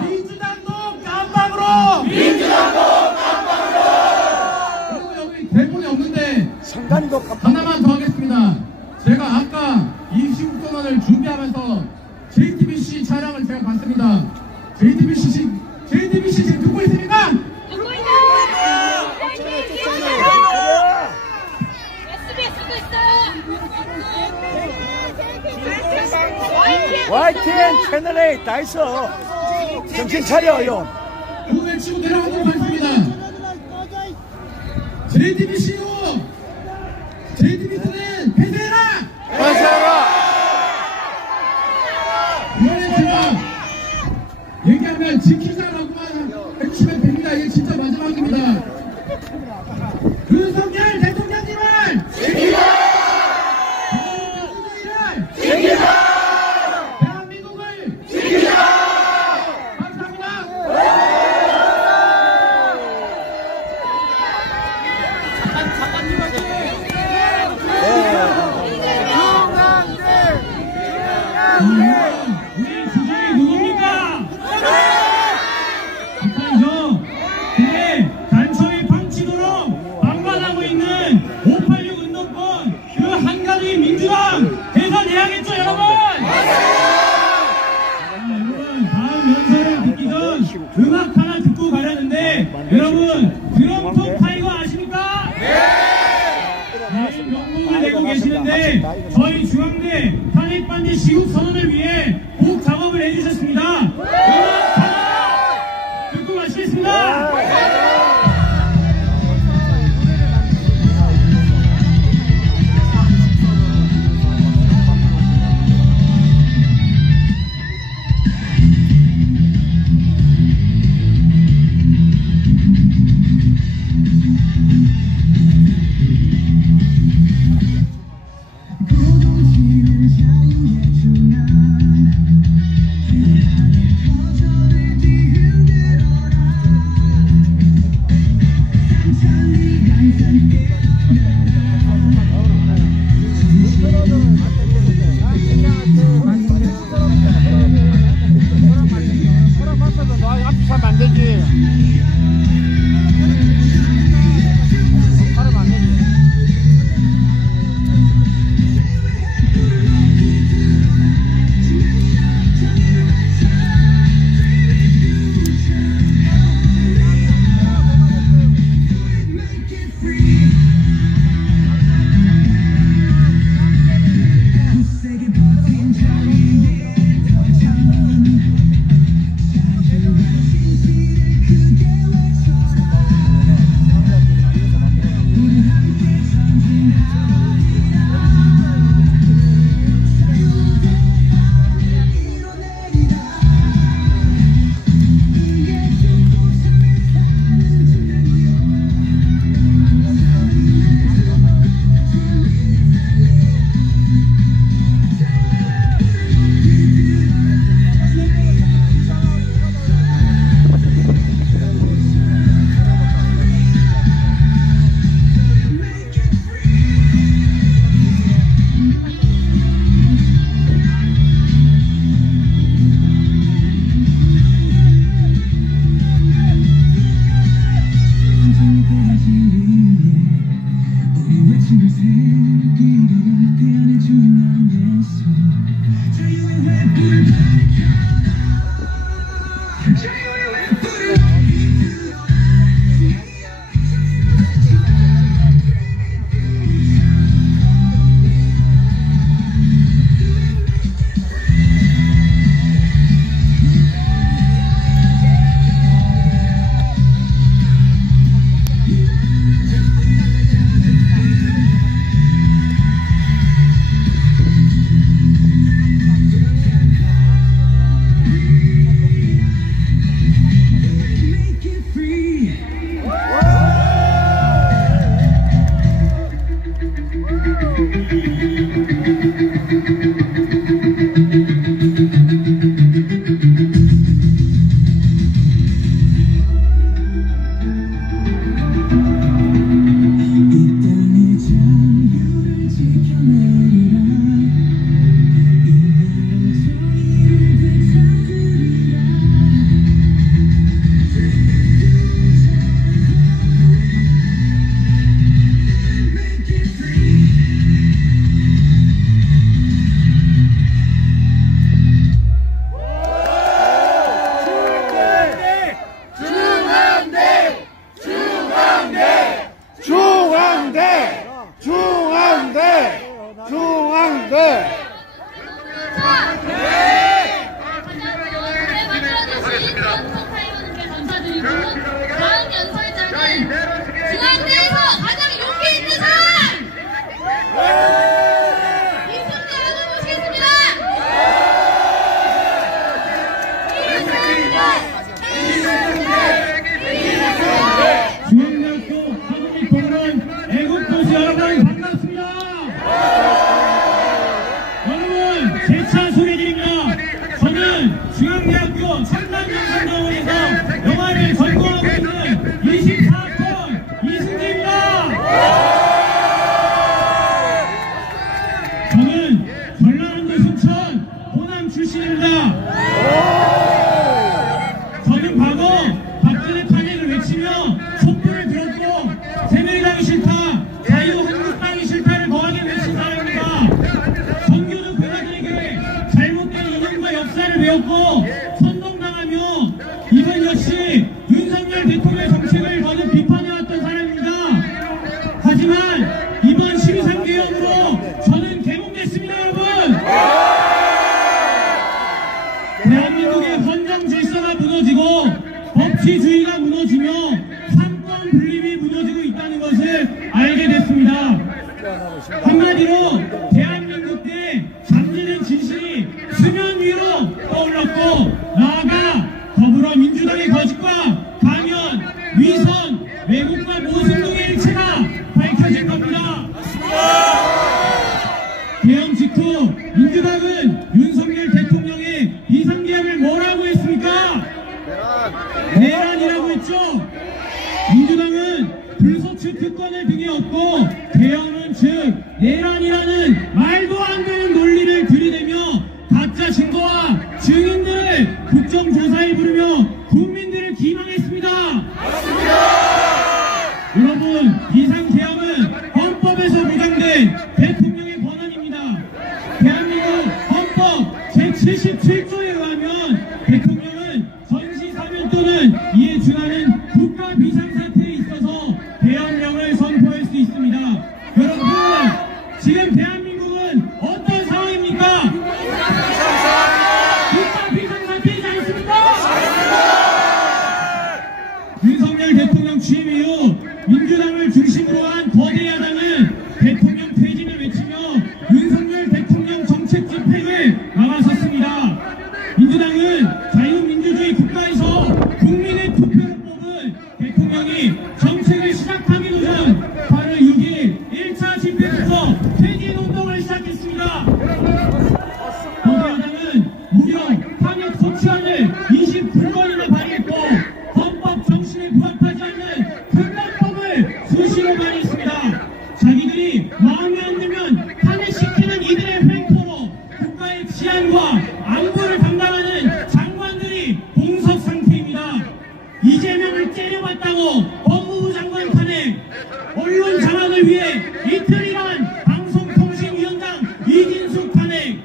민주당도 깜빡으로! 그리고 여기 대본에 없는데 하나만 더 하겠습니다. 제가 아까 이 시국선언을 준비하면서 JTBC 차량을 제가 봤습니다. JTBC 지금 듣고 있습니까? 듣고 있어요! SBS도 있어요! YTN 채널에 다 있어. 정신 차려요. 그 외치고 내려가도록 하겠습니다. JTBC요. JTBC는 폐쇄해라. 폐쇄해라. 이번에 제가 얘기하면 지키자라고만 해주시면 됩니다. 이게 진짜 마지막입니다. 윤석열 대통령님을 지키자! 민주주의를 지키자! 대한민국을 지키자! 감사합니다. 우리 주주이 누굽니까? 북한이죠. 근데 단초에 방치도록 방관하고 있는 586 운동권 그 한 가지 민주당 대선해야겠죠 여러분? 여러분 다음 연설을 듣기 전 음악 하나 듣고 가려는데 여러분 드럼통 타이거 아십니까? 네, 명곡을 내고 계시는데 저희 중앙대 탄핵반대 시국선언을 위해 곡 작업을 해주셨습니다. 음악 하나 듣고 마치겠습니다. 중앙대! 싫다, 자유 한국당이 싫다를 거하게 외친 사람입니다. 전교조 교사들에게 잘못된 이념과 역사를 배웠고 선동당하며 이번 역시 윤석열 대통령의 정책을 거듭 비판해왔던 사람입니다. 하지만 이번 12.3 개혁으로 저는 개몽됐습니다, 여러분. 대한민국의 헌정 질서가 무너지고 법치주의가 무너지며 삼권 분립이 무너지고 있다는 것을 알게 됐습니다. 한마디로 대한민국 내 잠재된 진실이 수면 위로 떠올랐고 나아가 더불어민주당의 거짓과 가면, 위선, 왜곡과 모순 등의 일체가 밝혀질 겁니다. 개헌 직후 민주당은 윤석열 대통령의 비상계약을 뭐라고 했습니까? 내란이라고 했죠. 민주당은 불소추 특권을 등에 업고 개헌은 즉 내란이라는 말도 안 되는 논리를 들이대며 가짜 증거와 증인들을 국정조사에 부르며 국민들을 기망했습니다. 여러분, 비상계엄은 헌법에서 보장된 대통령의 권한입니다. 대한민국 헌법 제77조에 의하면 대통령은 전시사면 또는 이에 준하는 국가 비상사태에 있어서 계엄령을 선포할 수 있습니다. 여러분, 지금 대한민국은 어떤 상황입니까? 국가 비상사태이지 않습니까? 윤석열 대통령 취임 이후 민주당을 중심으로 한 거대 야당은 대통령 퇴진을 외치며 윤석열 대통령 정책 집행을 막아섰습니다. 민주당은 자유민주주의 국가에서 국민의 투표를 뽑은 대통령이 정책을 시작하기도 전 8월 6일 1차 집회에서 퇴진운동을 시작했습니다. 거대 야당은 무려 탄핵 소추안을 29번이나 발의했고 헌법 정신에 부합하지 않는 특단법을 수시로 발의했습니다. 자기들이 마음에 안 들면 탄핵시키는 이들의 횡포로 국가의 치안과 안보를 담당하는 장관들이 공석 상태입니다. 이재명을 째려봤다고 법무부 장관 탄핵, 언론 장악을 위해 이틀이란 방송통신위원장 이진숙 탄핵,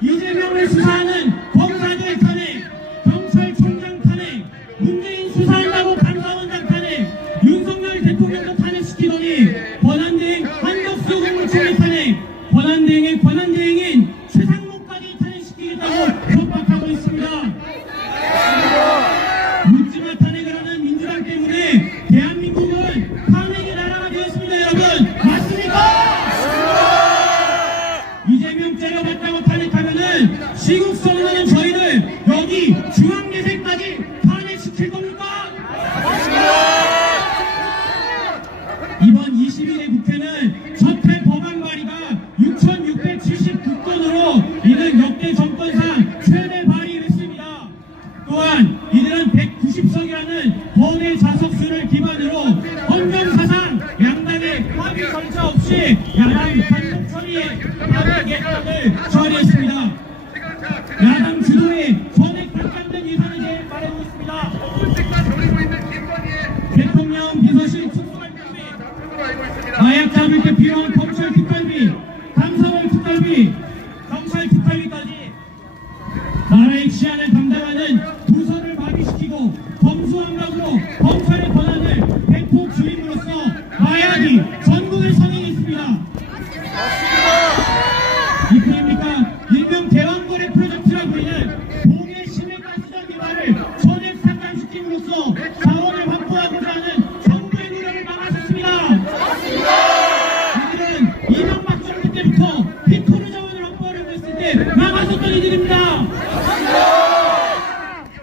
이재명을 수사하는 검사들 탄핵, 경찰총장 탄핵, 문재인 수사한다고 감사원장 탄핵, 윤석열 대통령도 탄핵시키더니 권한대행 한덕수 국무총리 탄핵, 권한대행의 권한대행인 최상목까지 탄핵시키겠다고 협박하고 있습니다. 묻지마 탄핵을 하는 민주당 때문에 대한민국은 탄핵의 나라가 되었습니다. 여러분, 맞습니까? 이재명 째려봤다고 탄핵하면은 시국선언하는 저희를 여기 중앙예술까지 탄핵시킬 겁니까? 이번 21회 국회는 첫해 법안 발의가 6,679건으로 이는 역대 정권상 최대 발의를 했습니다. 또한 이들은 190석이라는 거대 자석수를 기반으로 헌정사상 양당의 합의 절차 없이 야당 단독 처리에 발의 예산을 처리했습니다. 야당 주도의 전액 반감된 예산에 대해 말하고 있습니다. 대통령 비서실 특수활동비, 마약 잡을 때 필요한 검찰 특활비, 감사원 특활비, 경찰 특활비까지 나라의 치안을 담당하는 부서를 마비시키고 검수완박으로 검찰의 권한을 대폭 줄임으로써 마약이 전국을 성행했습니다. 이뿐입니까? 일명 대왕거래 프로젝트라고 불리는 동해 심해가스전 개발을 전액 삭감시킴으로써 자원을 확보하고자 하는 정부의 노력을 막아섰습니다. 이들은 이명박 정부 때부터 피토르 자원을 확보하려고 했을 때 막아섰던 이들입니다.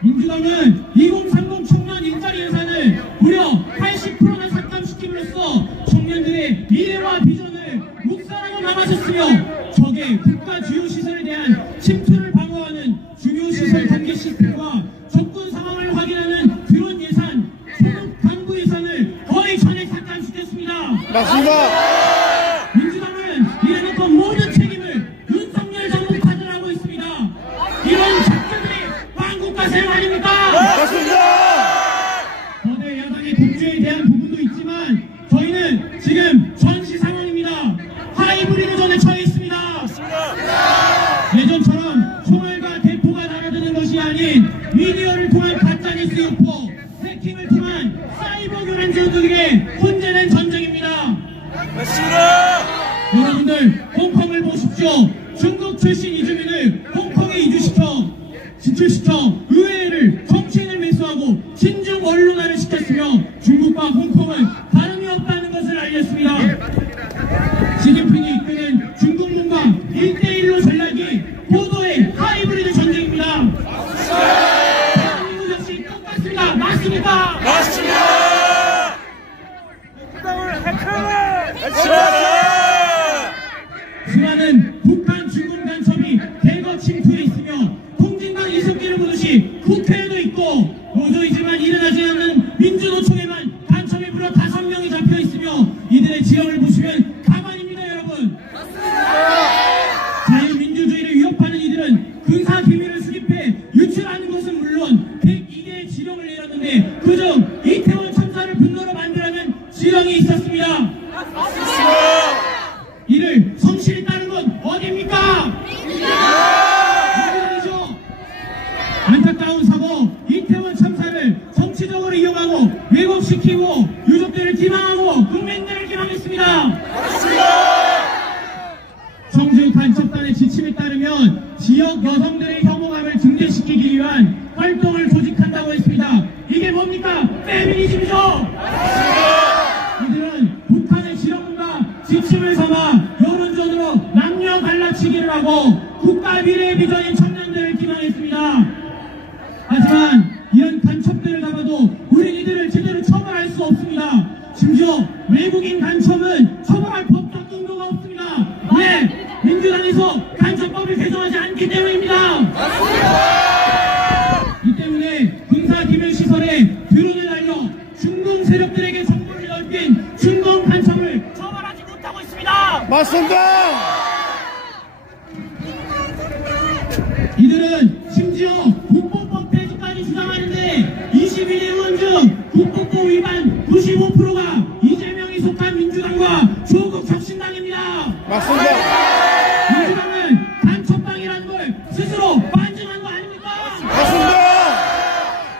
민주당은 2030 청년 일자리 예산을 무려 80%나 삭감시킴으로써 청년들의 미래와 비전을 묵살하고 막아섰으며 적의 국가 주요 시설에 대한 침투를 방어하는 중요 시설 단계 시스템과 접근 상황을 확인하는 드론 예산, 소득 당부 예산을 거의 전액 삭감시켰습니다. 맞습니다. 민주당은 이래놓고 모든 책임을 윤석열 정부 받으라고 있습니다. 이런 작자들이 한국가 세력 아닙니까? 맞습니다. 거대 야당의 독주에 대한 부분도 있지만 저희는 지금 민주주의의 혼재된 전쟁입니다. 여러분들 홍콩을 보십시오. 중국 출신 이주민을 홍콩에 진출시켜 의회를 정치인을 매수하고 신중 언론화를 시켰으며 중국과 홍콩은 다름이 없다는 것을 알렸습니다. 시진핑이 이끄는 중국군과 1대1로 전략이 고도의 하이브리드 전쟁입니다. 대한민국 역시 똑같습니다. 맞습니까? 맞습니다. 수많은 북한 중국 간첩이 대거 침투해 있으며 통진당 이석기를 보듯이 국회에도 있고 노조이지만 일어나지 않는 민주노총에만 간첩이 무려 5명이 잡혀 있으며 이들의 지형을 보시면 가관입니다. 여러분, 자유민주주의를 위협하는 이들은 군사 기밀을 수집해 유출하는 것은 물론 102개의 지령을 내렸는데 그중 이태원 참사를 분노로 만들라는 지령이 있었습니다. 이를 성실히 따른 건 어디입니까? 민주당이죠. 안타까운 사고 이태원 참사를 정치적으로 이용하고 왜곡시키고 유족들을 기망하고 국민들을 기망했습니다. 청주 간첩단의 지침에 따르면 지역 여성들의 혐오감을 증대시키기 위한 활동을 조직한다고 했습니다. 이게 뭡니까? 페미니즘이죠. 이들은 북한의 지령과 지침을 삼아 여론전으로 남녀 갈라치기를 하고 국가 미래의 비전인 청년들을 기망했습니다. 하지만 이런 간첩들을 잡아도 우린 이들을 제대로 처벌할 수 없습니다. 심지어 외국인 간첩은 처벌할 법적 근거가 없습니다. 왜? 민주당에서 간첩법을 개정하지 않기 때문입니다. 이 때문에 군사기밀시설에 드론을 날려 중동 세력들에게 정보를 넓힌 중동 간첩을 처벌하지 못하고 있습니다. 맞습니다. 이들은 심지어 국보법 폐지까지 주장하는데 21대 의원 중 국보법 위반 95%가 이재명이 속한 민주당과 조국 혁신당입니다. 맞습니다. 민주당은 간첩당이라는 걸 스스로 반증한 거 아닙니까? 맞습니다.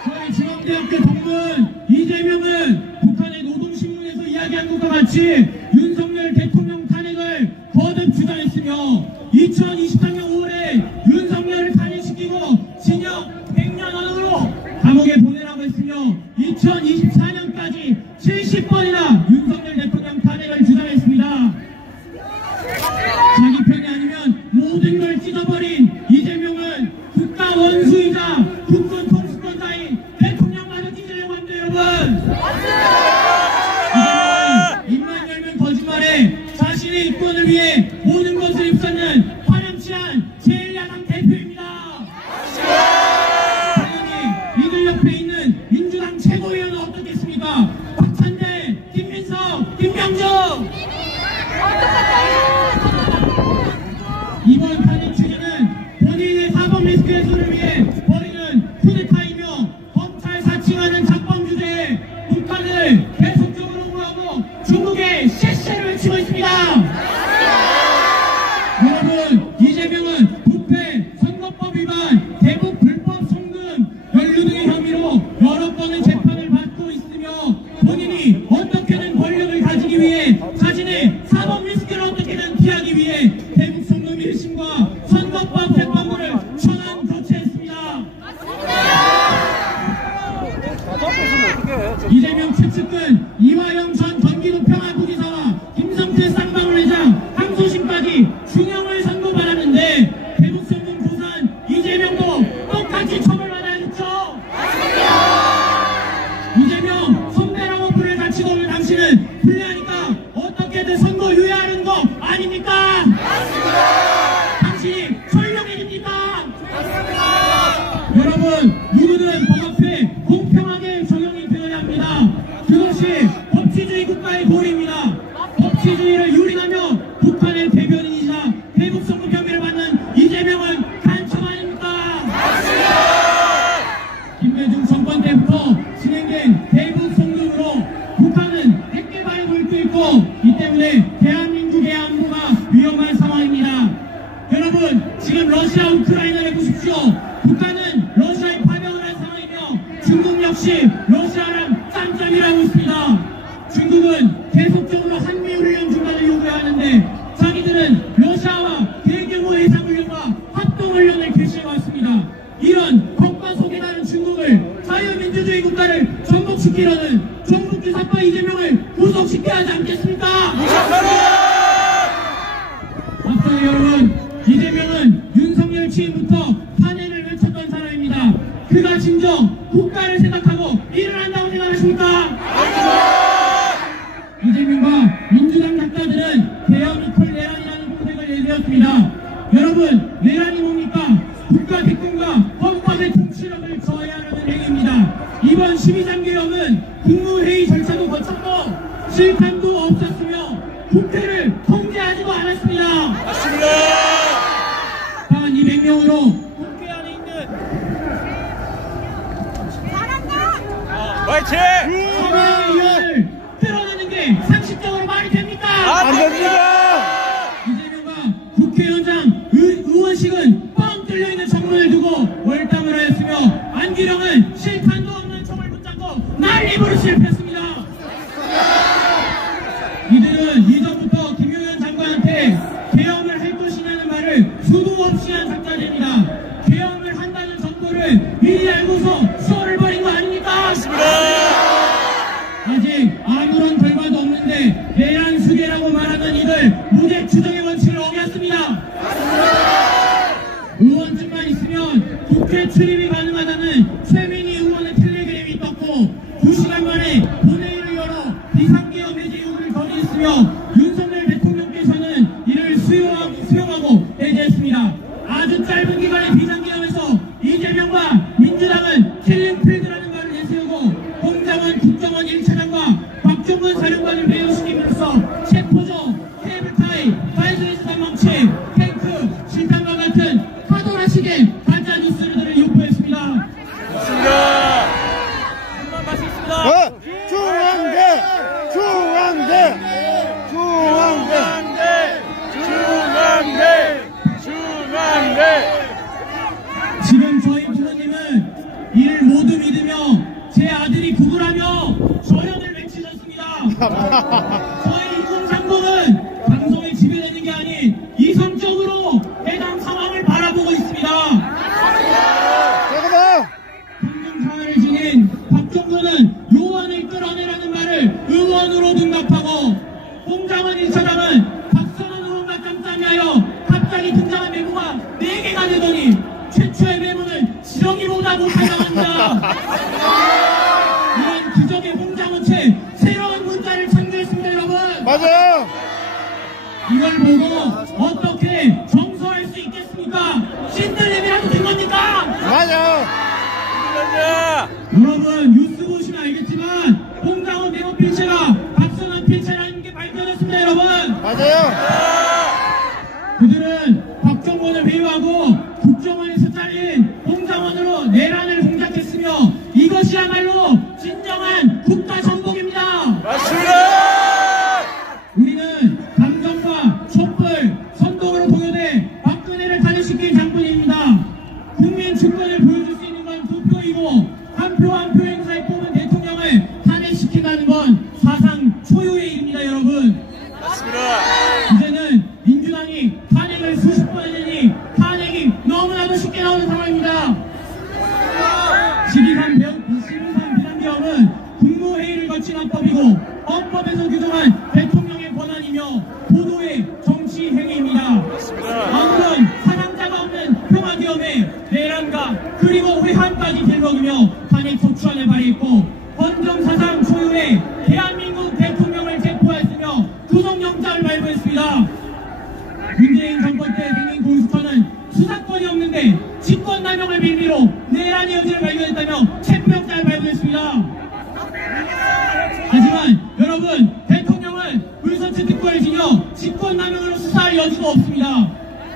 저희 중앙대학교 동문 이재명은 북한의 노동신문에서 이야기한 것과 같이 윤석열 대통령 탄핵을 거듭 주장했으며 2023년 5월에 윤석열을 탄핵시키고 징역 100년 언으로 감옥에 보내라고 했으며 2024년까지 70번이나 윤석열 대통령 탄핵을 주장했습니다. 자기 편이 아니면 모든 걸 찢어버린 이재명은 국가 원수이자 국군 통수권자인 대통령마저 찢으려고 합니다. 여러분, 이재명은 입만 열면 거짓말에 자신의 이권을 위해 모든 것을 입쏟는 파렴치 않은 제1야당 대표입니다. 당연히 이들 옆에 있는 민주당 최고위원은 어떻겠습니까? 박찬대, 김민석, 김병준. 이번 탄핵 취지는 본인의 사법 리스크 해소를 위해 벌이는 쿠데타이며 검찰 사칭하는 작범 주제에 북한을 계속적으로 옹호하고 중국의 쎄쎄를 외치고 있습니다. 여러분, 이재명은 부패, 선거법 위반, 대북 불법 송금, 연루 등의 혐의로 여러 번의 재판을 받고 있으며 본인이 어떻게든 권력을 가지기 위해 자신의 사법 리스크를 어떻게든 피하기 위해 대북 송금 1심과 선거법 재판부를 천안 교체했습니다. 이재명 최측근 이화영 전 경기도 평화부지사와 김성태 쌍방울회장 항소심까지 중형을 선고받았는데 대북 송금 고소한 이재명도 똑같이 처벌받아야겠죠. 이재명 선배라고 부를 가치가 없는 당신은 불리하니까 어떻게든 선거 유예하는 거 아닙니까? 당신이 설명해줍니까? 여러분, 누구든 법 앞에 공평하게 적용이 되어야 합니다. 그것이 법치주의 국가의 도리입니다. 법치주의를 유린하며 북한의 대변인이자 대북 송금 혐의를 받는 이재명은 간첩 아닙니까? 김대중 정권 때부터 진행된 대북 송금으로 북한은 핵개발에 몰두 있고 이 때문에 대한민국의 안보가 위험한 상황입니다. 여러분, 지금 러시아 우크라이나를 보십시오. 북한은 러시아에 파병을 한 상황이며 중국 역시 러시아랑 짬짬이라고 있습니다. 미국은 계속적으로 한미훈련 중단을 요구하는데 자기들은 러시아와 대규모 해상훈련과 합동훈련을 개시해왔습니다. 이런 겉과 속이 다른 중국을 자유민주주의 국가를 전복시키려는 종북주사파 이재명을 구속시켜야 하지 않겠습니까? 앞서 여러분, 이재명은 윤석열 취임부터 탄핵을 외쳤던 사람입니다. 그가 진정 국가를 생각하고 일을 한다고 생각하십니까? 이재명과 민주당 작가들은 대형 이퀄 내란이라는 공색을 내세웠습니다. 여러분, 내란이 뭡니까? 국가 대권과 헌법의 통치력을 저해하려는 행위입니다. 이번 12장 개혁은 국무회의 절차도 거쳤고 실탄도 없었으며 국회를 통제하지도 않았습니다. 맞습니다. 단 200명으로 국회 안에 있는 화이팅! 서명의 의원을 끌어내는 게 상식적으로 말이 됩니까? 안 됩니다. 이재명과 국회의원장 의원식은 뻥 뚫려있는 정문을 두고 월당을 하였으며 안기령은 실탄도 없는 총을 붙잡고 난리부르스를 폈습니다. 이들은 이전부터 김용현 장관한테 개헌을 할 것이냐는 말을 수도 없이 한 작자들입니다. 개헌을 한다는 정보를 미리 알고서 수어를 벌인 거 아닙니까? 아직 아무런 결과도 없는데 내란 수계라고 말하는 이들 무죄 추정의 원칙을 어겼습니다. 의원증만 있으면 국회 출입이 가능하다는 최민희 의원의 텔레그램이 떴고 2시간 만에 본회의를 열어 비상계엄 해제 요구를 건의했으며 윤석열 대통령께서는 이를 수용하고 해제했습니다. 아주 짧은 기간의 비상계엄에서 이재명과 민주당은 킬링필드라는 말을 내세우고 홍장원 국정원 1차장과 박종근 사령관을 배우시킴으로써 체포조, 케이블타이, 파이즈리스 전망치, 탱크, 실탄과 같은 카더라식의 가짜 뉴스들을 유포했습니다. 맞습니다. 한번 마시겠습니다. 중앙대! 중앙대! 중앙대! 중앙대! 중앙대! 지금 저희 부모님은 이를 모두 믿으며 제 아들이 구글하며 저연을 외치셨습니다. 저희 이공상봉은 방송에 지배되는 게 아닌 이성적으로 해당 상황을 바라보고 있습니다. 공중 사활을 지닌 박종근은 요원을 끌어내라는 말을 응원으로 등답하고 홍장원 1차장은 박선원 의원과 짬짬이하여 갑자기 등장한 메모가 4개가 되더니 최초의 메모는 지렁이보다 못하다합니다. 이런 기적의 홍장원체 새로운 문자를 창조했습니다. 여러분, 맞아요! 이걸 보고 어떻게 정서할 수 있겠습니까? 신들림이라도 된 겁니까? 맞아요! 여러분, 뉴스 보시면 알겠지만 홍장원 메모 필체가 박선원 필체라는 게 발견했습니다. 여러분, 맞아요! 그들은 박정권을 배후하고 국정원에서 잘린 홍장원으로 내란을 공작했으며 이것이야말로 진정한 국가 정복입니다. 맞습니다. 우리는 감정과 촛불, 선동으로 동요돼 박근혜를 탄핵시킨 장본인입니다. 국민 주권을 보여줄 수 있는 건 투표이고 한 표 한 표 행사에 뽑은 대통령을 탄핵시킨다는 건 사상 초유의 일입니다. 여러분, 맞습니다. 이제는 민주당이 탄핵을 수십 번 했으니 탄핵이 너무나도 쉽게 나오는 상황입니다. 12.3 비상계엄은 국무회의를 거친 헌법이고 헌법에서 규정한 대통령의 권한이며 보도의 정치 행위입니다. 아무런 사상자가 없는 평화계엄에 내란과 그리고 회한까지 길먹이며 탄핵 소추안을 발의했고 헌정사상 초유의 대한민국 대통령을 체포했으며 구속영장을 발부했습니다. 문재인 정권 때 생긴 공수처는 수사권이 없는데 직권남용을 빌미로 내란의 여지를 발견했다며 체포영장을 발부했습니다. 하지만 여러분, 대통령은 의선체 특권을 지녀 직권남용으로 수사할 여지도 없습니다.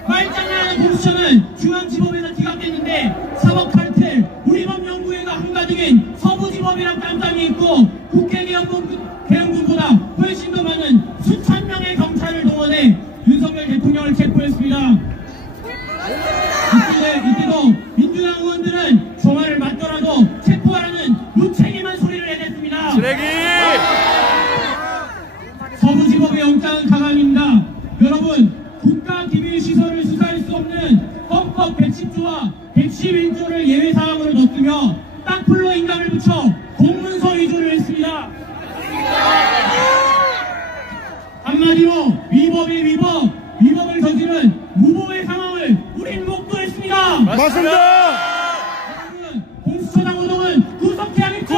말장난하는 공수처는 중앙지법에서 기각됐는데 사법카르텔, 우리법연구회가 한가득인 서부지법이랑 깜깜이 있고 국회개헌본보다 훨씬 더 많은 수천 명의 경찰을 동원해 윤석열 대통령을 체포했습니다. 이때도 민주당 의원들은 조화를 맞더라도 체포하라는 무책임한 소리를 해댔습니다. 쓰레기! 헌법의 위법을 저지른 무보의 상황을 우린 목도했습니다. 맞습니다. 여러분, 공수처장 노동은 구속해야 하겠죠.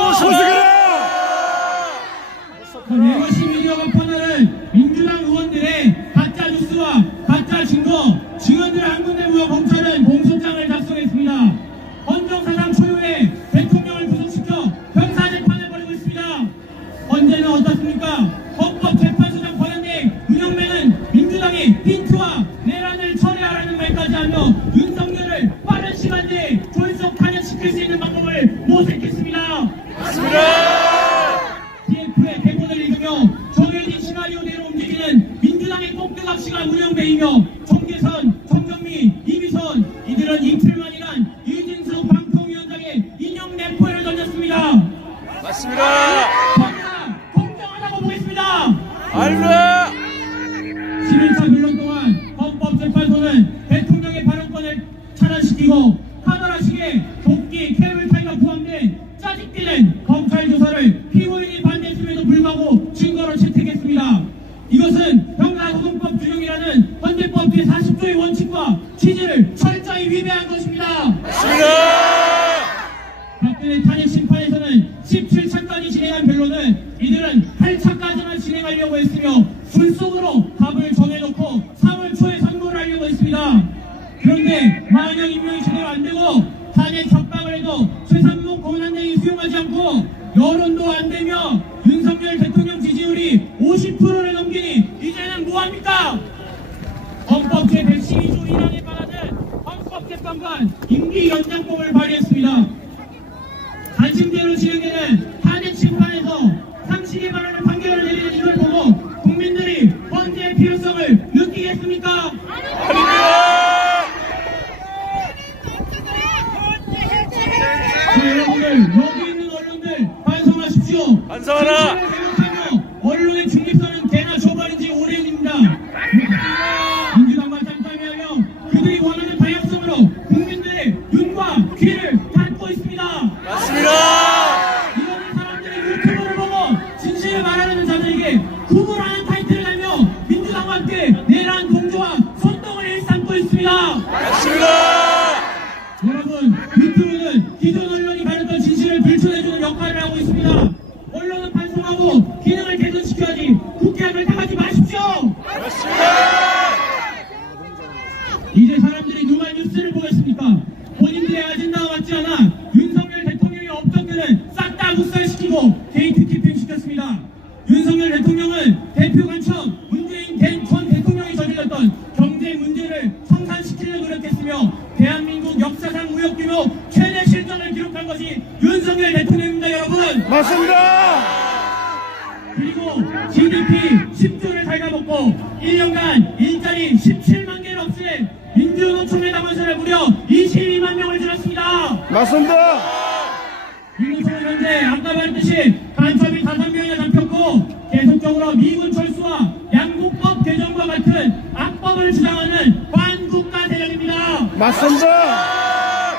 레거시 미디어가 퍼나른 민주당 의원들의 가짜 뉴스와 가짜 증언들을 한 군데 모여 검찰은 공소장을 작성했습니다. 헌정사상 초유의 대통령을 구속시켜 형사재판을 벌이고 있습니다. 언제는 어떻습니까? 헌법재판소장 권한대행 문영배는 민주당이 빈트와 내란을 처리하라는 말까지 하며 윤석열을 빠른 시간 내에 졸속 탄핵시킬 수 있는 방법을 모색했습니다. TF의 대본을 읽으며 정해진 시나리오대로 움직이는 민주당의 꼭두각시가 문영배이며 정계선, 정경미, 이미선 이들은 이틀만이란 이진수 방통위원장의 인형 내포를 던졌습니다. 맞습니다. 공정하다고 보겠습니다. 알라. 11차 변론 동안 헌법재판소는 대통령의 발언권을 차단시키고 하나라식의 도끼, 캐롤 타이가 포함된 짜집기는 검찰 조사를 피고인이 반대했음에도 불구하고 증거로 채택했습니다. 이것은 형사소송법 규정이라는 헌재법 제40조의 원칙과 취지를 철저히 위배한 것입니다. 박근혜 탄핵 심판에서는 17차까지 진행한 변론은 이들은 8차까지만 진행하려고 했으며 불속으로 답을 정해놓고 3월 초에 선고를 하려고 했습니다. 그런데 만약 임명이 제대로 안되고 탄핵 협박을 해도 최상목 권한대행이 수용하지 않고 여론도 안되며 윤석열 대통령 지지율이 50%를 넘기니 이제는 뭐합니까? 헌법 제112조 1항에 반하는 헌법재판관 임기 연장법을 발의했습니다. 단심제로 진행되는 탄핵 심판에서 상식에 반하는 판결을 내리는 이걸 보고 국민들이 헌재의 필요성을 느끼겠습니까? 여러분들, 여기 있는 언론들 반성하십시오. 반성하라. 언론의 중립성은 개나 조발인지 오래입니다. 민주당과 짬짬이하며 그들이 원하는 다양성으로 국민들의 눈과 귀를 닫고 있습니다. 맞습니다. 이런 사람들이 유튜브를 보고 진실을 말하는 자들에게 구분하는 타이틀을 달며 민주당과 함께 내란 동조와 선동을 일삼고 있습니다. 맞습니다. 여러분, 유튜브는 기존 언론이 가렸던 진실을 들춰내주는 역할을 하고 있습니다. 언론은 반성하고 기능을 개선시켜야지 국회의원을 당하지 마십시오. 이제 사람들이 누가 뉴스를 보겠습니까? 본인들의 아젠다와 맞지 않아 윤석열 대통령의 업적들은 싹 다 묵살시키고 게이트키핑 시켰습니다. 윤석열 대통령은 대표 간첩 문재인 전 대통령이 저질렀던 경제 문제를 청산시키려 노력했으며 대한민국 역사상 무역규모 최대 실적을 기록한 것이 윤석열 대통령입니다. 여러분, 맞습니다. 그리고 GDP 10조를 갉아먹고 1년간 일자리 17만 개를 없앤 민주노총의 당원수를 무려 22만 명을 줄였습니다. 맞습니다. 민노총은 현재 아까 말했듯이 간첩이 5명이나 잡혔고 계속적으로 미군 철수와 양국법 개정과 같은 악법을 주장하는 반국가 세력입니다. 맞습니다.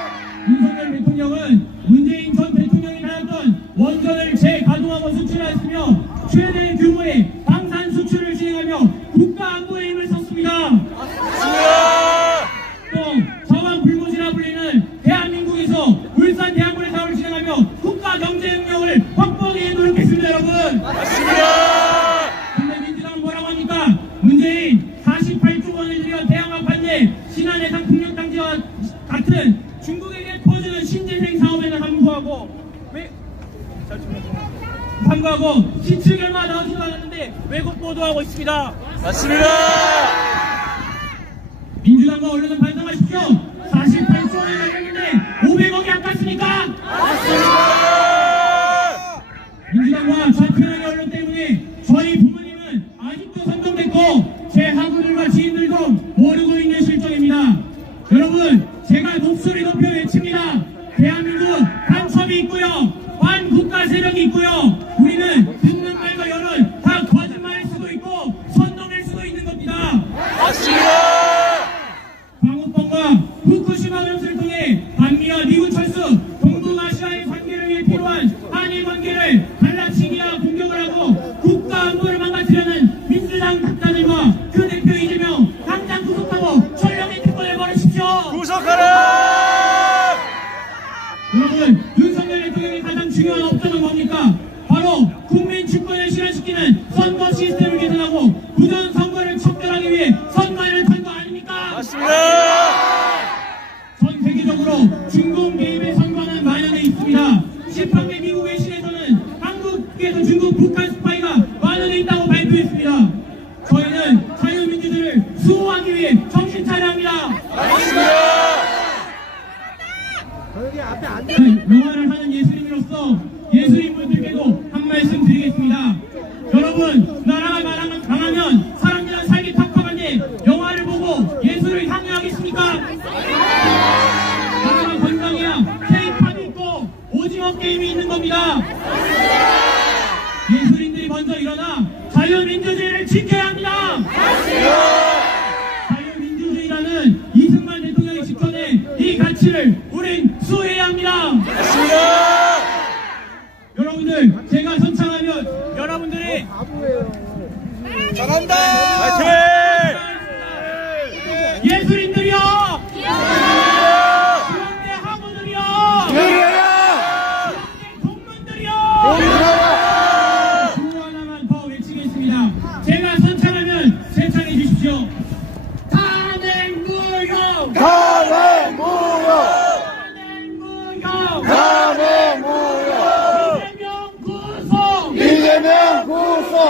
윤석열 대통령은 문재인 전 대통령이 다녔던 원전을 재가동하고 수출하였으며 최대 규모의 방산 수출을 진행하며 국가 안보에 힘을 썼습니다. 또 서방 불모지라 불리는 대한민국에서 울산 대학원의 사업을 진행하며 국가 경제 능력을 확보하기 위해 노력했습니다. 여러분, 근데 민주당은 뭐라고 합니까? 문재인 48조 원을 들여 대항마 판매 신한해상 풍력단지와 같은 중국에게 퍼주는 신재생 사업에는 함구하고 시출결과 나오지도 않았는데 왜곡 보도하고 있습니다. 맞습니다. 민주당과 언론은 반성하십시오. 48조 원을 날렸는데 500억이 아깝습니까? 민주당과 좌편향의 언론 때문에 저희 부모님은 아직도 선동됐고 제 하구들과 지인들도 모르고 있는 실정입니다. 여러분, 제가 목소리 높여 외칩니다. 대한민국 간첩이 있고요, 반국가 세력이 있고요, 우리는 듣는 말과 여론 다 거짓말일 수도 있고 선동일 수도 있는 겁니다. 방어권과 후쿠시마 오염수를 통해 반미와 미군 철수, 동북아시아의 관계를 위해 필요한 한일 관계를 갈라치기와 공격을 하고 국가 안보를 망가뜨려는 민주당 각자들과 그 대표 수호하기 위해 선거를 턴 거 아닙니까? 맞습니다. 전 세계적으로 중공 개입의 선거는 만연해 있습니다. 18개 미국 외신에서는 한국에서 중국 북한 스파이가 만연해 있다고 발표했습니다. 저희는 자유민주주의를 수호하기 위해 정신 차려야 합니다. 영화를 하는 예술인으로서 예술인분들께도 한 말씀 드리겠습니다. 여러분, 나라가 망하면 사람들은 살기 텁텁한데 영화를 보고 예술을 향유하겠습니까? 나라가 건강해야 K-팝이 있고 오징어 게임이 있는 겁니다. 예술인들이 먼저 일어나 자유민주주의를 지켜야 합니다. 자유민주주의라는 이승만 대통령이 지켜낸 이 가치를 우린 수호해야 합니다. 여러분들, 제가 선창하면 여러분들이 잘한다. 파이팅! 예술인들이요, 중앙대 학우들이요, 중앙대 공문들이요, 구호 하나만 더 외치겠습니다. 제가 선창하면 세창해 주십시오. 탄핵무효! 탄핵무효! 탄핵무효! 탄핵무효! 이재명 구속!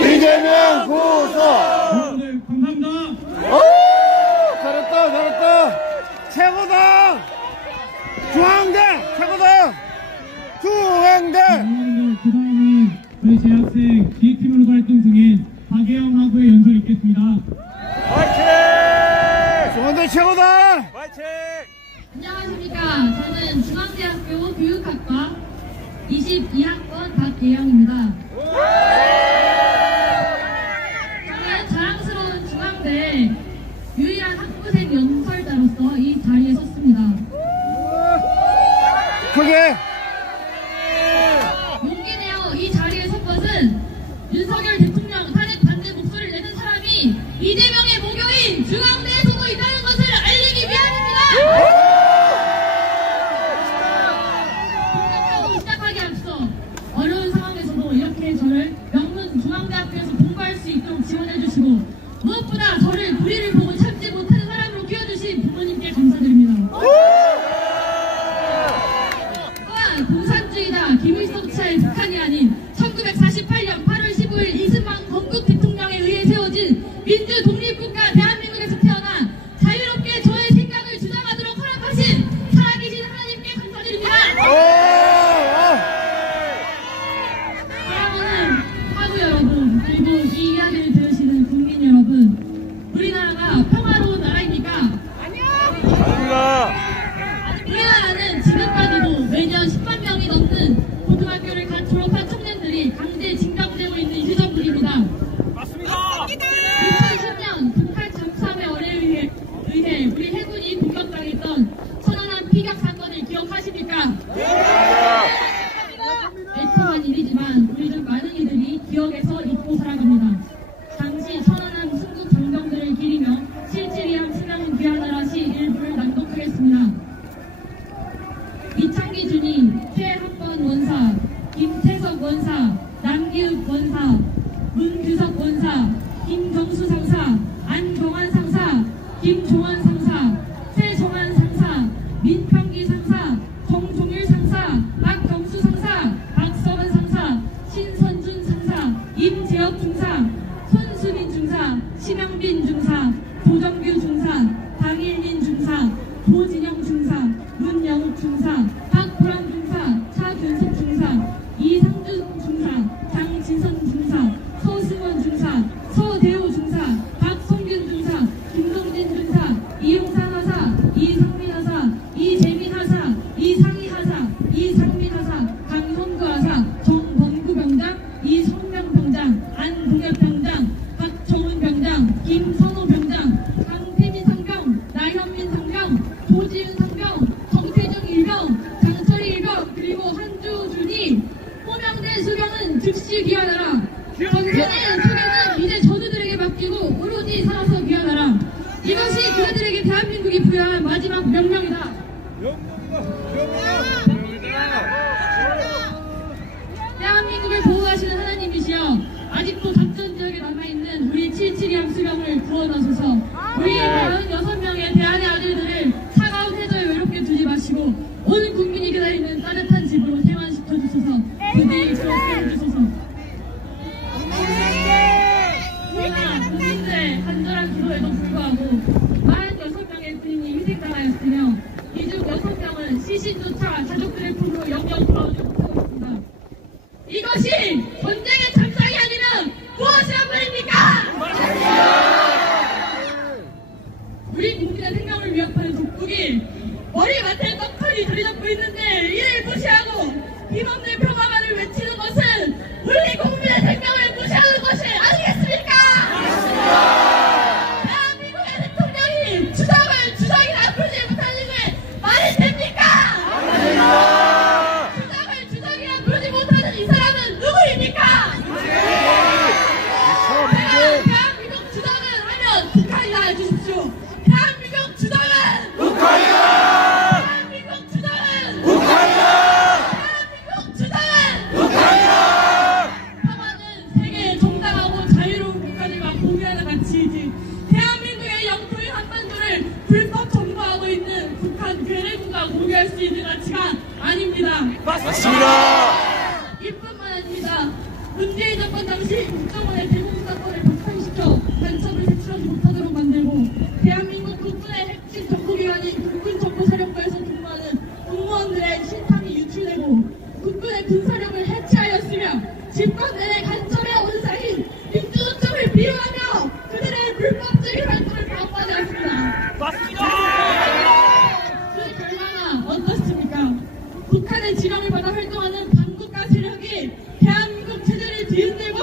이재명 구속! 여러분들 감사합니다. 잘했다. 최고다. 중앙대 최고다. 중앙대. 그 다음은 저희 재학생 기획팀으로 활동 중인 박예영 하부의 연설 있겠습니다. 파이팅! 중앙대 최고다. 파이팅! 안녕하십니까. 저는 중앙대학교 교육학과 22학번 박예영입니다. 저는 자랑스러운 중앙대 유일한 학부생 연설자로서 이 자리에 섰습니다. 크게. 용기 내어 이 자리에 선 것은 윤석열 대통령 탄핵 반대 목소리를 내는 사람이 이재명의 모교인 중앙대에서도 있다는 것을 알리기 위함입니다. 본격적으로 시작하기 앞서 어려운 상황에서도 이렇게 저를 명문 중앙대학교에서 공부할 수 있도록 지원해주시고 무엇보다 저를 불의를 보고 참지 못하는 사람으로 키워주신 부모님께 감사드립니다. 또한 공산주의다 김일성치하의 북한이 아닌 1948년 8월 15일 이승만 건국 대통령에 의해 세워진 민주 독립국가 대한민국에서 태어나 자유롭게 저의 생각을 주장하도록 허락하신 살아계신 하나님께 감사드립니다. 사랑하는 하부 여러분, 그리고 이 이야기를 들으시는 국민 여러분, 우리나라가 평화로운 나라입니까? 아닙니다. 우리나라는 지금까지도 매년 10만 명이 넘는 고등학교를 갓 졸업한 청년들이 강제 징병되고 있는 휴전국입니다. 맞습니다. 2010년 북한 잠수함의 어뢰에 의해 우리 해군이 공격당했던 천안함 피격 사건을 기억하십니까? 애통한 일이지만 우리 중 많은 이들이 기억에서 잊고 살아갑니다. 당시 천안함 순국 장병들을 기리며 실질위함 수명 귀환하라 시 일부를 낭독하겠습니다. 이창기 주님, 최학번 원사, 김태석 원사, 남기욱 원사, 문규석 원사, 김정수 상사, 안경환 상사, 김종원 상사, 최종환 상사, 민평기 상사, 정종일 상사, 박경수 상사, 박서은 상사, 신선준 상사, 임재혁 중사, 손수민 중사, 심영빈 중사, 조정규 중사, 박일민 중사, 조진영 중사, 문영욱 중사, 박보람 중사, 차균석 중사, 이상준 중사, 장진선 중사, 서승원 중사, 서대호 중사, 박성균 중사, 김동진 중사, 이용산 하사, 이상민 하사, 이재민 하사, 이상희 하사, 이상민 하사, 강성구 하사, 정범구 병장, 이성명 병장, 안동엽 병장, 박정훈 병장, 김선호 병장, 강태민 상병, 나현민 상병, 조지은 상병, 정태정 일병, 장철희 일병, 그리고 한주준이 호명된 수병은 즉시 귀환하라. 전세된 수병은 이제 저주들에게 해치리함 수령을 구원하소서. 우리 46명의 대한의 아들들을 차가운 해저에 외롭게 두지 마시고 온 국민이 기다리는 따뜻한 집으로 생환시켜 주소서. 부디 그렇게 해주소서. 그러나 국민들의 간절한 기도에도 불구하고 46명의 군인이 희생당하였으며 이 중 6명은 시신조차 가족들의 품으로 영영 돌아오지 못하고 있습니다. 이것이 전쟁의 참상이 아니면 무엇이란 말입니까? 우리 국민의 생명을 위협하는 독국이 머리맡에 떡하니 들이잡고 있는데 이를 무시하고 힘없는 평화만을 외치는 것은 우리 국민의 생명을 무시하는 것이 아니겠습니까? 대한민국의 대통령이 주장이라 부르지 못하는 게 말이 됩니까? 주장이라 부르지 못하는 이 사람은 누구입니까? 대한민국 주장을 하면 북한이라 해주십시오. 대한민국 주장은 북한이다! 대한민국 주장은 북한이다! 대한민국 주장은 북한이다! 평화는 세계의 정당하고 자유로운 국가들과 공유하는 가치이지 대한민국의 영토인 한반도를 불법 점거하고 있는 북한 괴뢰국과 공유할 수 있는 가치가 아닙니다. 맞습니다. 이뿐만 아닙니다. 문재인 정권 당시 국정원의 대북 사건을 박탈시켜 간첩을 색출하지 못하도록 만들고 대한민국 국군의 핵심 정보기관인 국군정보사령부에서 근무하는 공무원들의 신상이 유출되고 국군의 군사력을 해체하였으며 집권 내내 간첩의 원사인 민주노총을 비호하며 그들의 불법적인 활동을 방어하였습니다. 맞습니다. 그 결과가 어떻습니까? 북한의 지령을 받아 활동하는 반국가 세력이 대한민국 체제를 뒤흔들고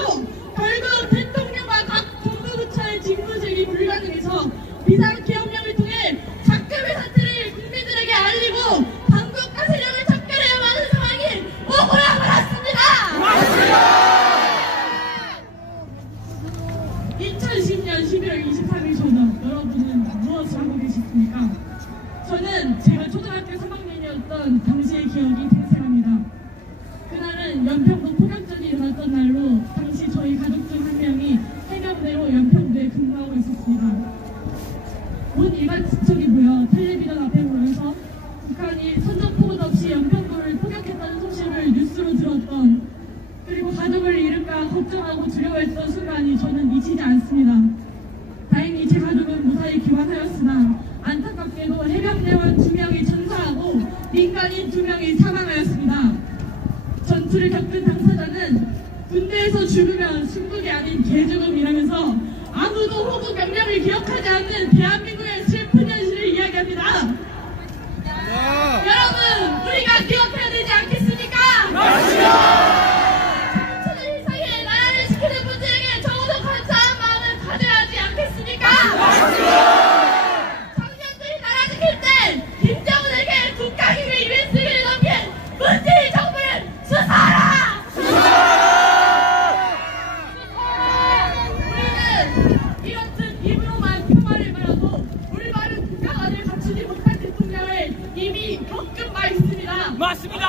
결국 대통령과 각 정부부처의 직무제기 불가능해서 비상기업령을 통해 작금의 사태를 국민들에게 알리고 반국가 세력을 척결해야만 하는 상황이 오고야 말았습니다. 맞습니다. 2010년 11월 23일 저녁 여러분은 무엇을 하고 계셨습니까? 저는 제가 초등학교 3학년이었던 당시의 기억이 생생합니다. 그날은 연평도 폭격전이 일어났던 날로 당시 저희 가족 중 한 명이 해병대로 연평도에 근무하고 있었습니다. 온 일반 친척이 모여 텔레비전 앞에 모여서 북한이 선전포고 없이 연평도를 폭격했다는 소식을 뉴스로 들었던 그리고 가족을 잃을까 걱정하고 두려워했던 순간이 저는 잊히지 않습니다. 다행히 제 가족은 무사히 귀환하였으나 안타깝게도 해병대원 2명이 전사하고 민간인 2명이 사망하였습니다. 전투를 겪은 당사자는 군대에서 죽으면 순국이 아닌 개죽음이라면서 아무도 호국 명령을 기억하지 않는 대한민국의 슬픈 현실을 이야기합니다. 여러분, 우리가 기억해야 되지 않겠습니까? 청춘의 희생에 나라를 지키는 분들에게 적어도 감사한 마음을 가져야 하지 않겠습니까? 청년들이 나라 지킬 때 김정은에게 국가기밀 USB를 넘긴 문재인 정부를 수사하라! 우리는 이렇듯 입으로만 평화를 말하고 올바른 국가관을 갖추지 못한 대통령을 이미 겪은 바 있습니다. 맞습니다.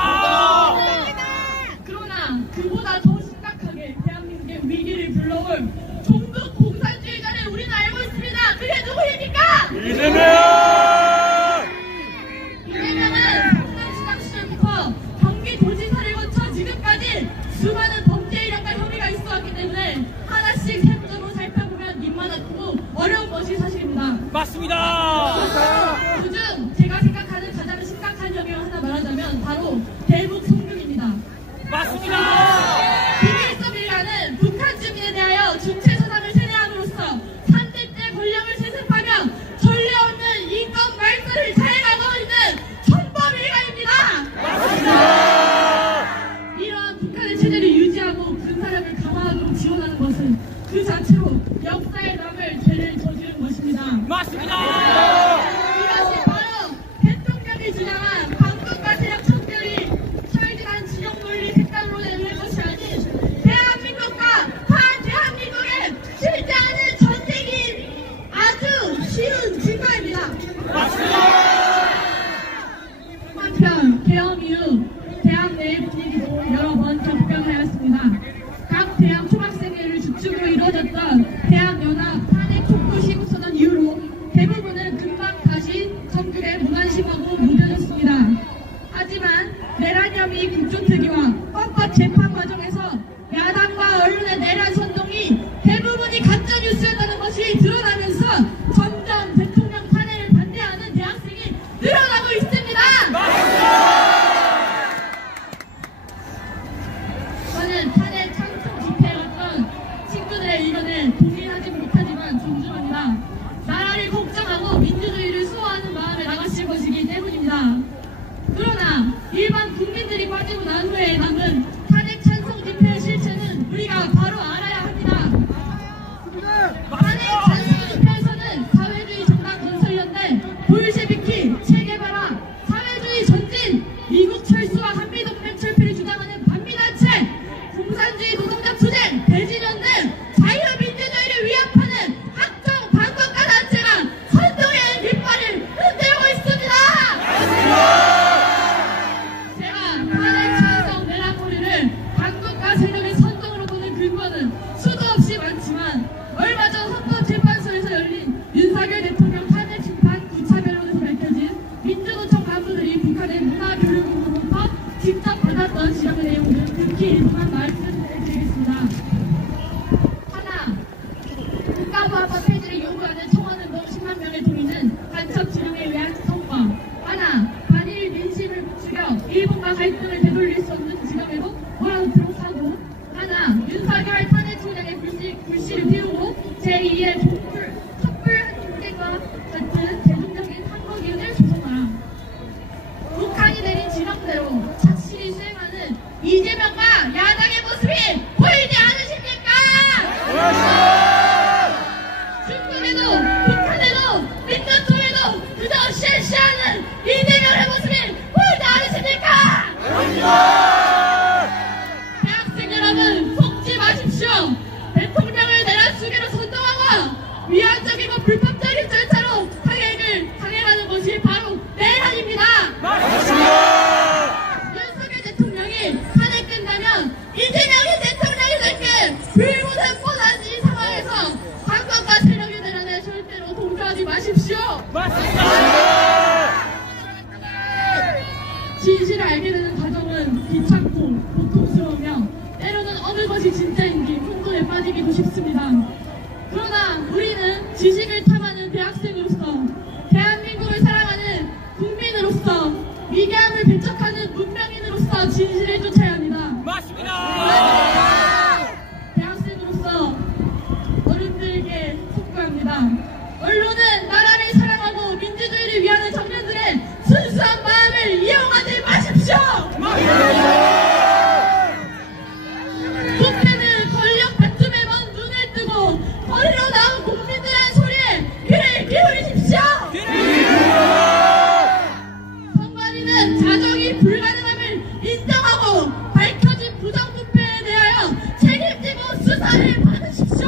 그러나 그보다 더 심각하게 대한민국의 위기를 불러올 종북 공산주의자를 우리는 알고 있습니다. 그게 누구입니까? 이재명은 성남시장 시절부터 경기도지사를 거쳐 지금까지 수많은 범죄 이력과 혐의가 있어왔기 때문에 하나씩 세부적으로 살펴보면 입만 아프고 어려운 것이 사실입니다. 맞습니다. 그중 제가 생각하는 가장 심각한 혐의를 하나 말하자면 바로 대북 송금입니다. 맞습니다. 비밀섬 일가는 북한 주민에 대하여 주체 사상을 세뇌함으로써 3대째 권력을 세습하며 전례 없는 인권 말살을 자행하고 있는 천범 일가입니다. 맞습니다. 이러한 북한의 체제를 유지하고 군사력을 강화하도록 지원하는 것은 그 자체로 역사에 남을 죄를 저지른 것입니다. 맞습니다. 이것이 바로 대통령이 주장한 반국가 세력 척결이 철저한 진영 논리 색깔로 내는 것이 아닌 대한민국과 반대한민국에 실제하는 전쟁이 아주 쉬운 증거입니다. 한편 개헌 이후 대학 내 분위기도 여러 번 격변하였습니다. 각 대학 총학생회를 주축으로 이루어졌던 대학연합 사업화법 폐지를 요구하는 청원운동 10만 명의 동의는 간첩 지령에 의한 성과. 하나, 반일 민심을 부추겨 일본과 갈등을 되돌릴 수 없는 지령에도 와우트로 사고. 하나, 윤석열 탄핵 총장의 불씨를 피우고 제2의 촛불 한국대과 같은 대중적인 선거 기운을 조성하라. 북한이 내린 지령대로 착실히 수행하는 이재명과 야당의 모습이 보이지 않으십니까? 중국에도 북한에도 민주통에도 그저 실시하는 이재명의 모습이 보이지 않으십니까? 대학생 여러분 속지 마십시오. 대통령을 내란 수계로 선동하고 위헌적이고 불법적인 절차로 강행하는 것이 바로 내란입니다. 윤석열 대통령이 탄핵 끝나면 이재명이 대통령이 될게 불무선포한 이 상황에서 당권과 세력의 내란에 절대로 동조하지 마십시오. 진실을 알게 되는 과정은 귀찮고 고통스러우며 때로는 어느 것이 진짜인지 혼돈에 빠지기도 쉽습니다. 그러나 우리는 지식을 탐하는 대학생으로서 대한민국을 사랑하는 국민으로서 위대함을 배척하는 문명인으로서 진실을 쫓아야 합니다. 맞습니다. 대학생으로서 어른들에게 촉구합니다. 언론은 나라를 사랑하고 민주주의를 위하는 청년들의 순수한 마음을 이용하지 마십시오. 국회는 권력 다툼에만 눈을 뜨고 거리로 나온 국민들의 소리에 귀를 기울이십시오. 선관위는 자정이 불가능함을 인정하고 밝혀진 부정부패에 대하여 책임지고 수사를 받으십시오.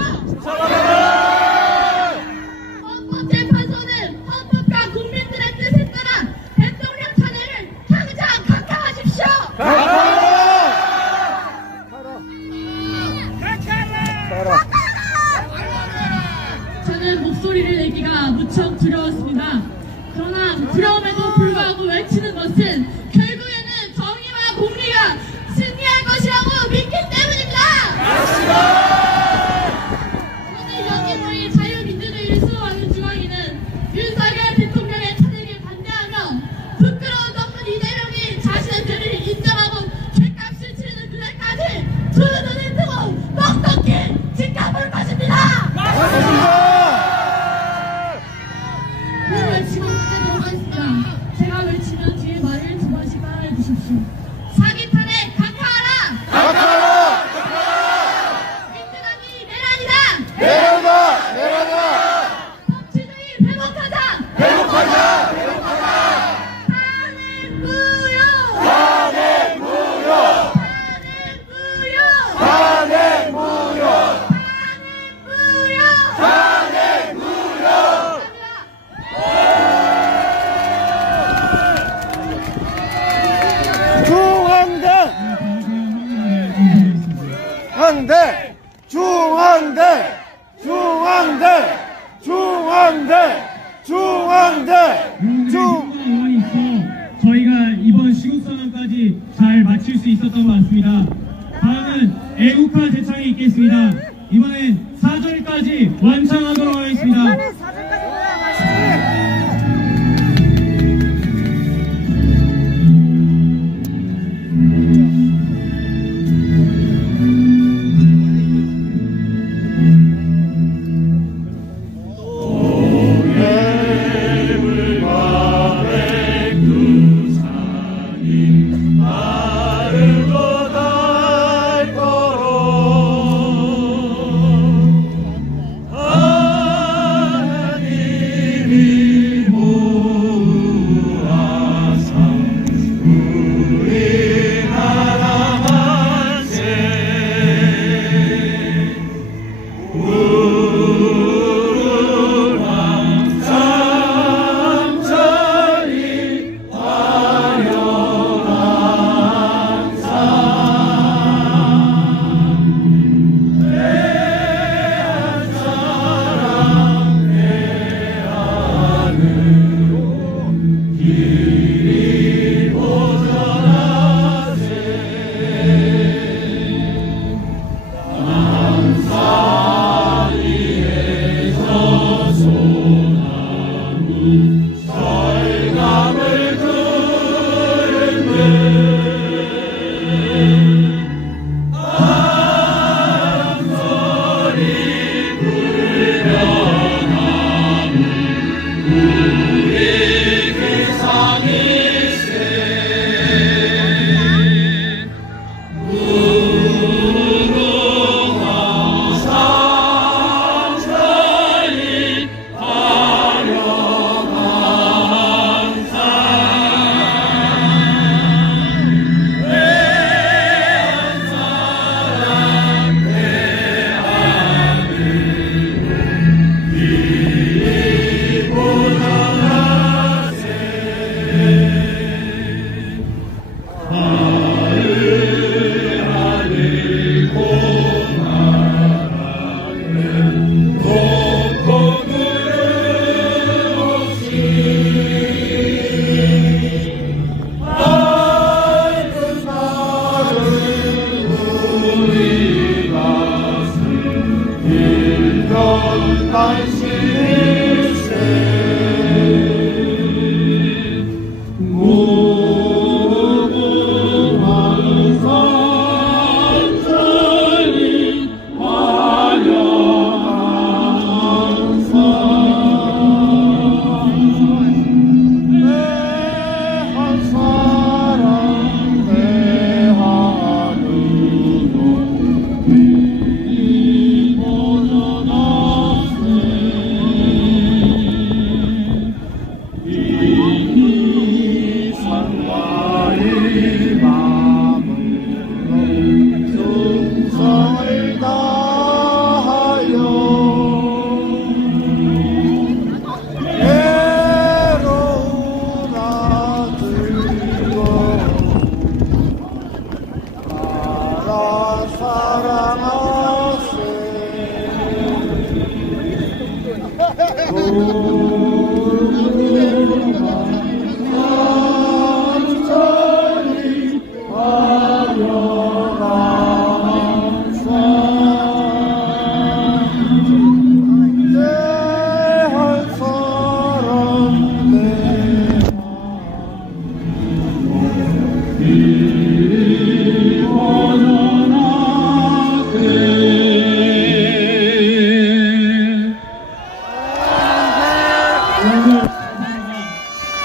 헌법재판소는 헌법과 국민들의 뜻에 따라 대통령 탄핵을 당장 각하하십시오. 저는 목소리를 내기가 무척 두려웠습니다. 그러나 두려움에도 불구하고 외치는 것은 결국에는 정의와 공리가 승리할 것이라고 믿기 때문입니다. 오늘 여기 모인 자유민주주의를 수호하는 중앙위는 윤석열 대통령의 탄핵에 반대하며 부끄러운 덮은 이재명이 자신의 죄를 인정하고 죄값을 치르는 그날까지 두 눈을 뜨고 똑똑히 지켜볼 것입니다. 그 외치고 문제 들어가겠습니다. 제가 외치면 뒤에 말을 두 번씩 따라해 주십시오. 사기 탄핵 각하하라! 각하하라! 민주당이 내란이다! 내란이다! 법치주의 회복하자! 회복하자! 탄핵 무효! 탄핵 무효! 탄핵 무효! 탄핵 무효! 탄핵 무효! 탄핵 무효! 중앙대! 중앙대! 중앙대! 중앙대! 중앙대! 의원이 있어 저희가 이번 시국선언까지 잘 마칠 수 있었던 것 같습니다. 다음은 애국화 제창이 있겠습니다. 이번엔 4절까지 완창하도록 하겠습니다. 아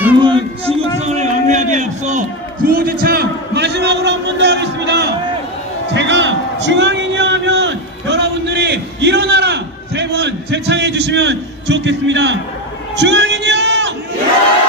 여러분, 시국선을 왕래하기에 앞서 구호제창 마지막으로 한 번 더 하겠습니다. 제가 중앙인이여 하면 여러분들이 일어나라 3번 제창해 주시면 좋겠습니다. 중앙인이여!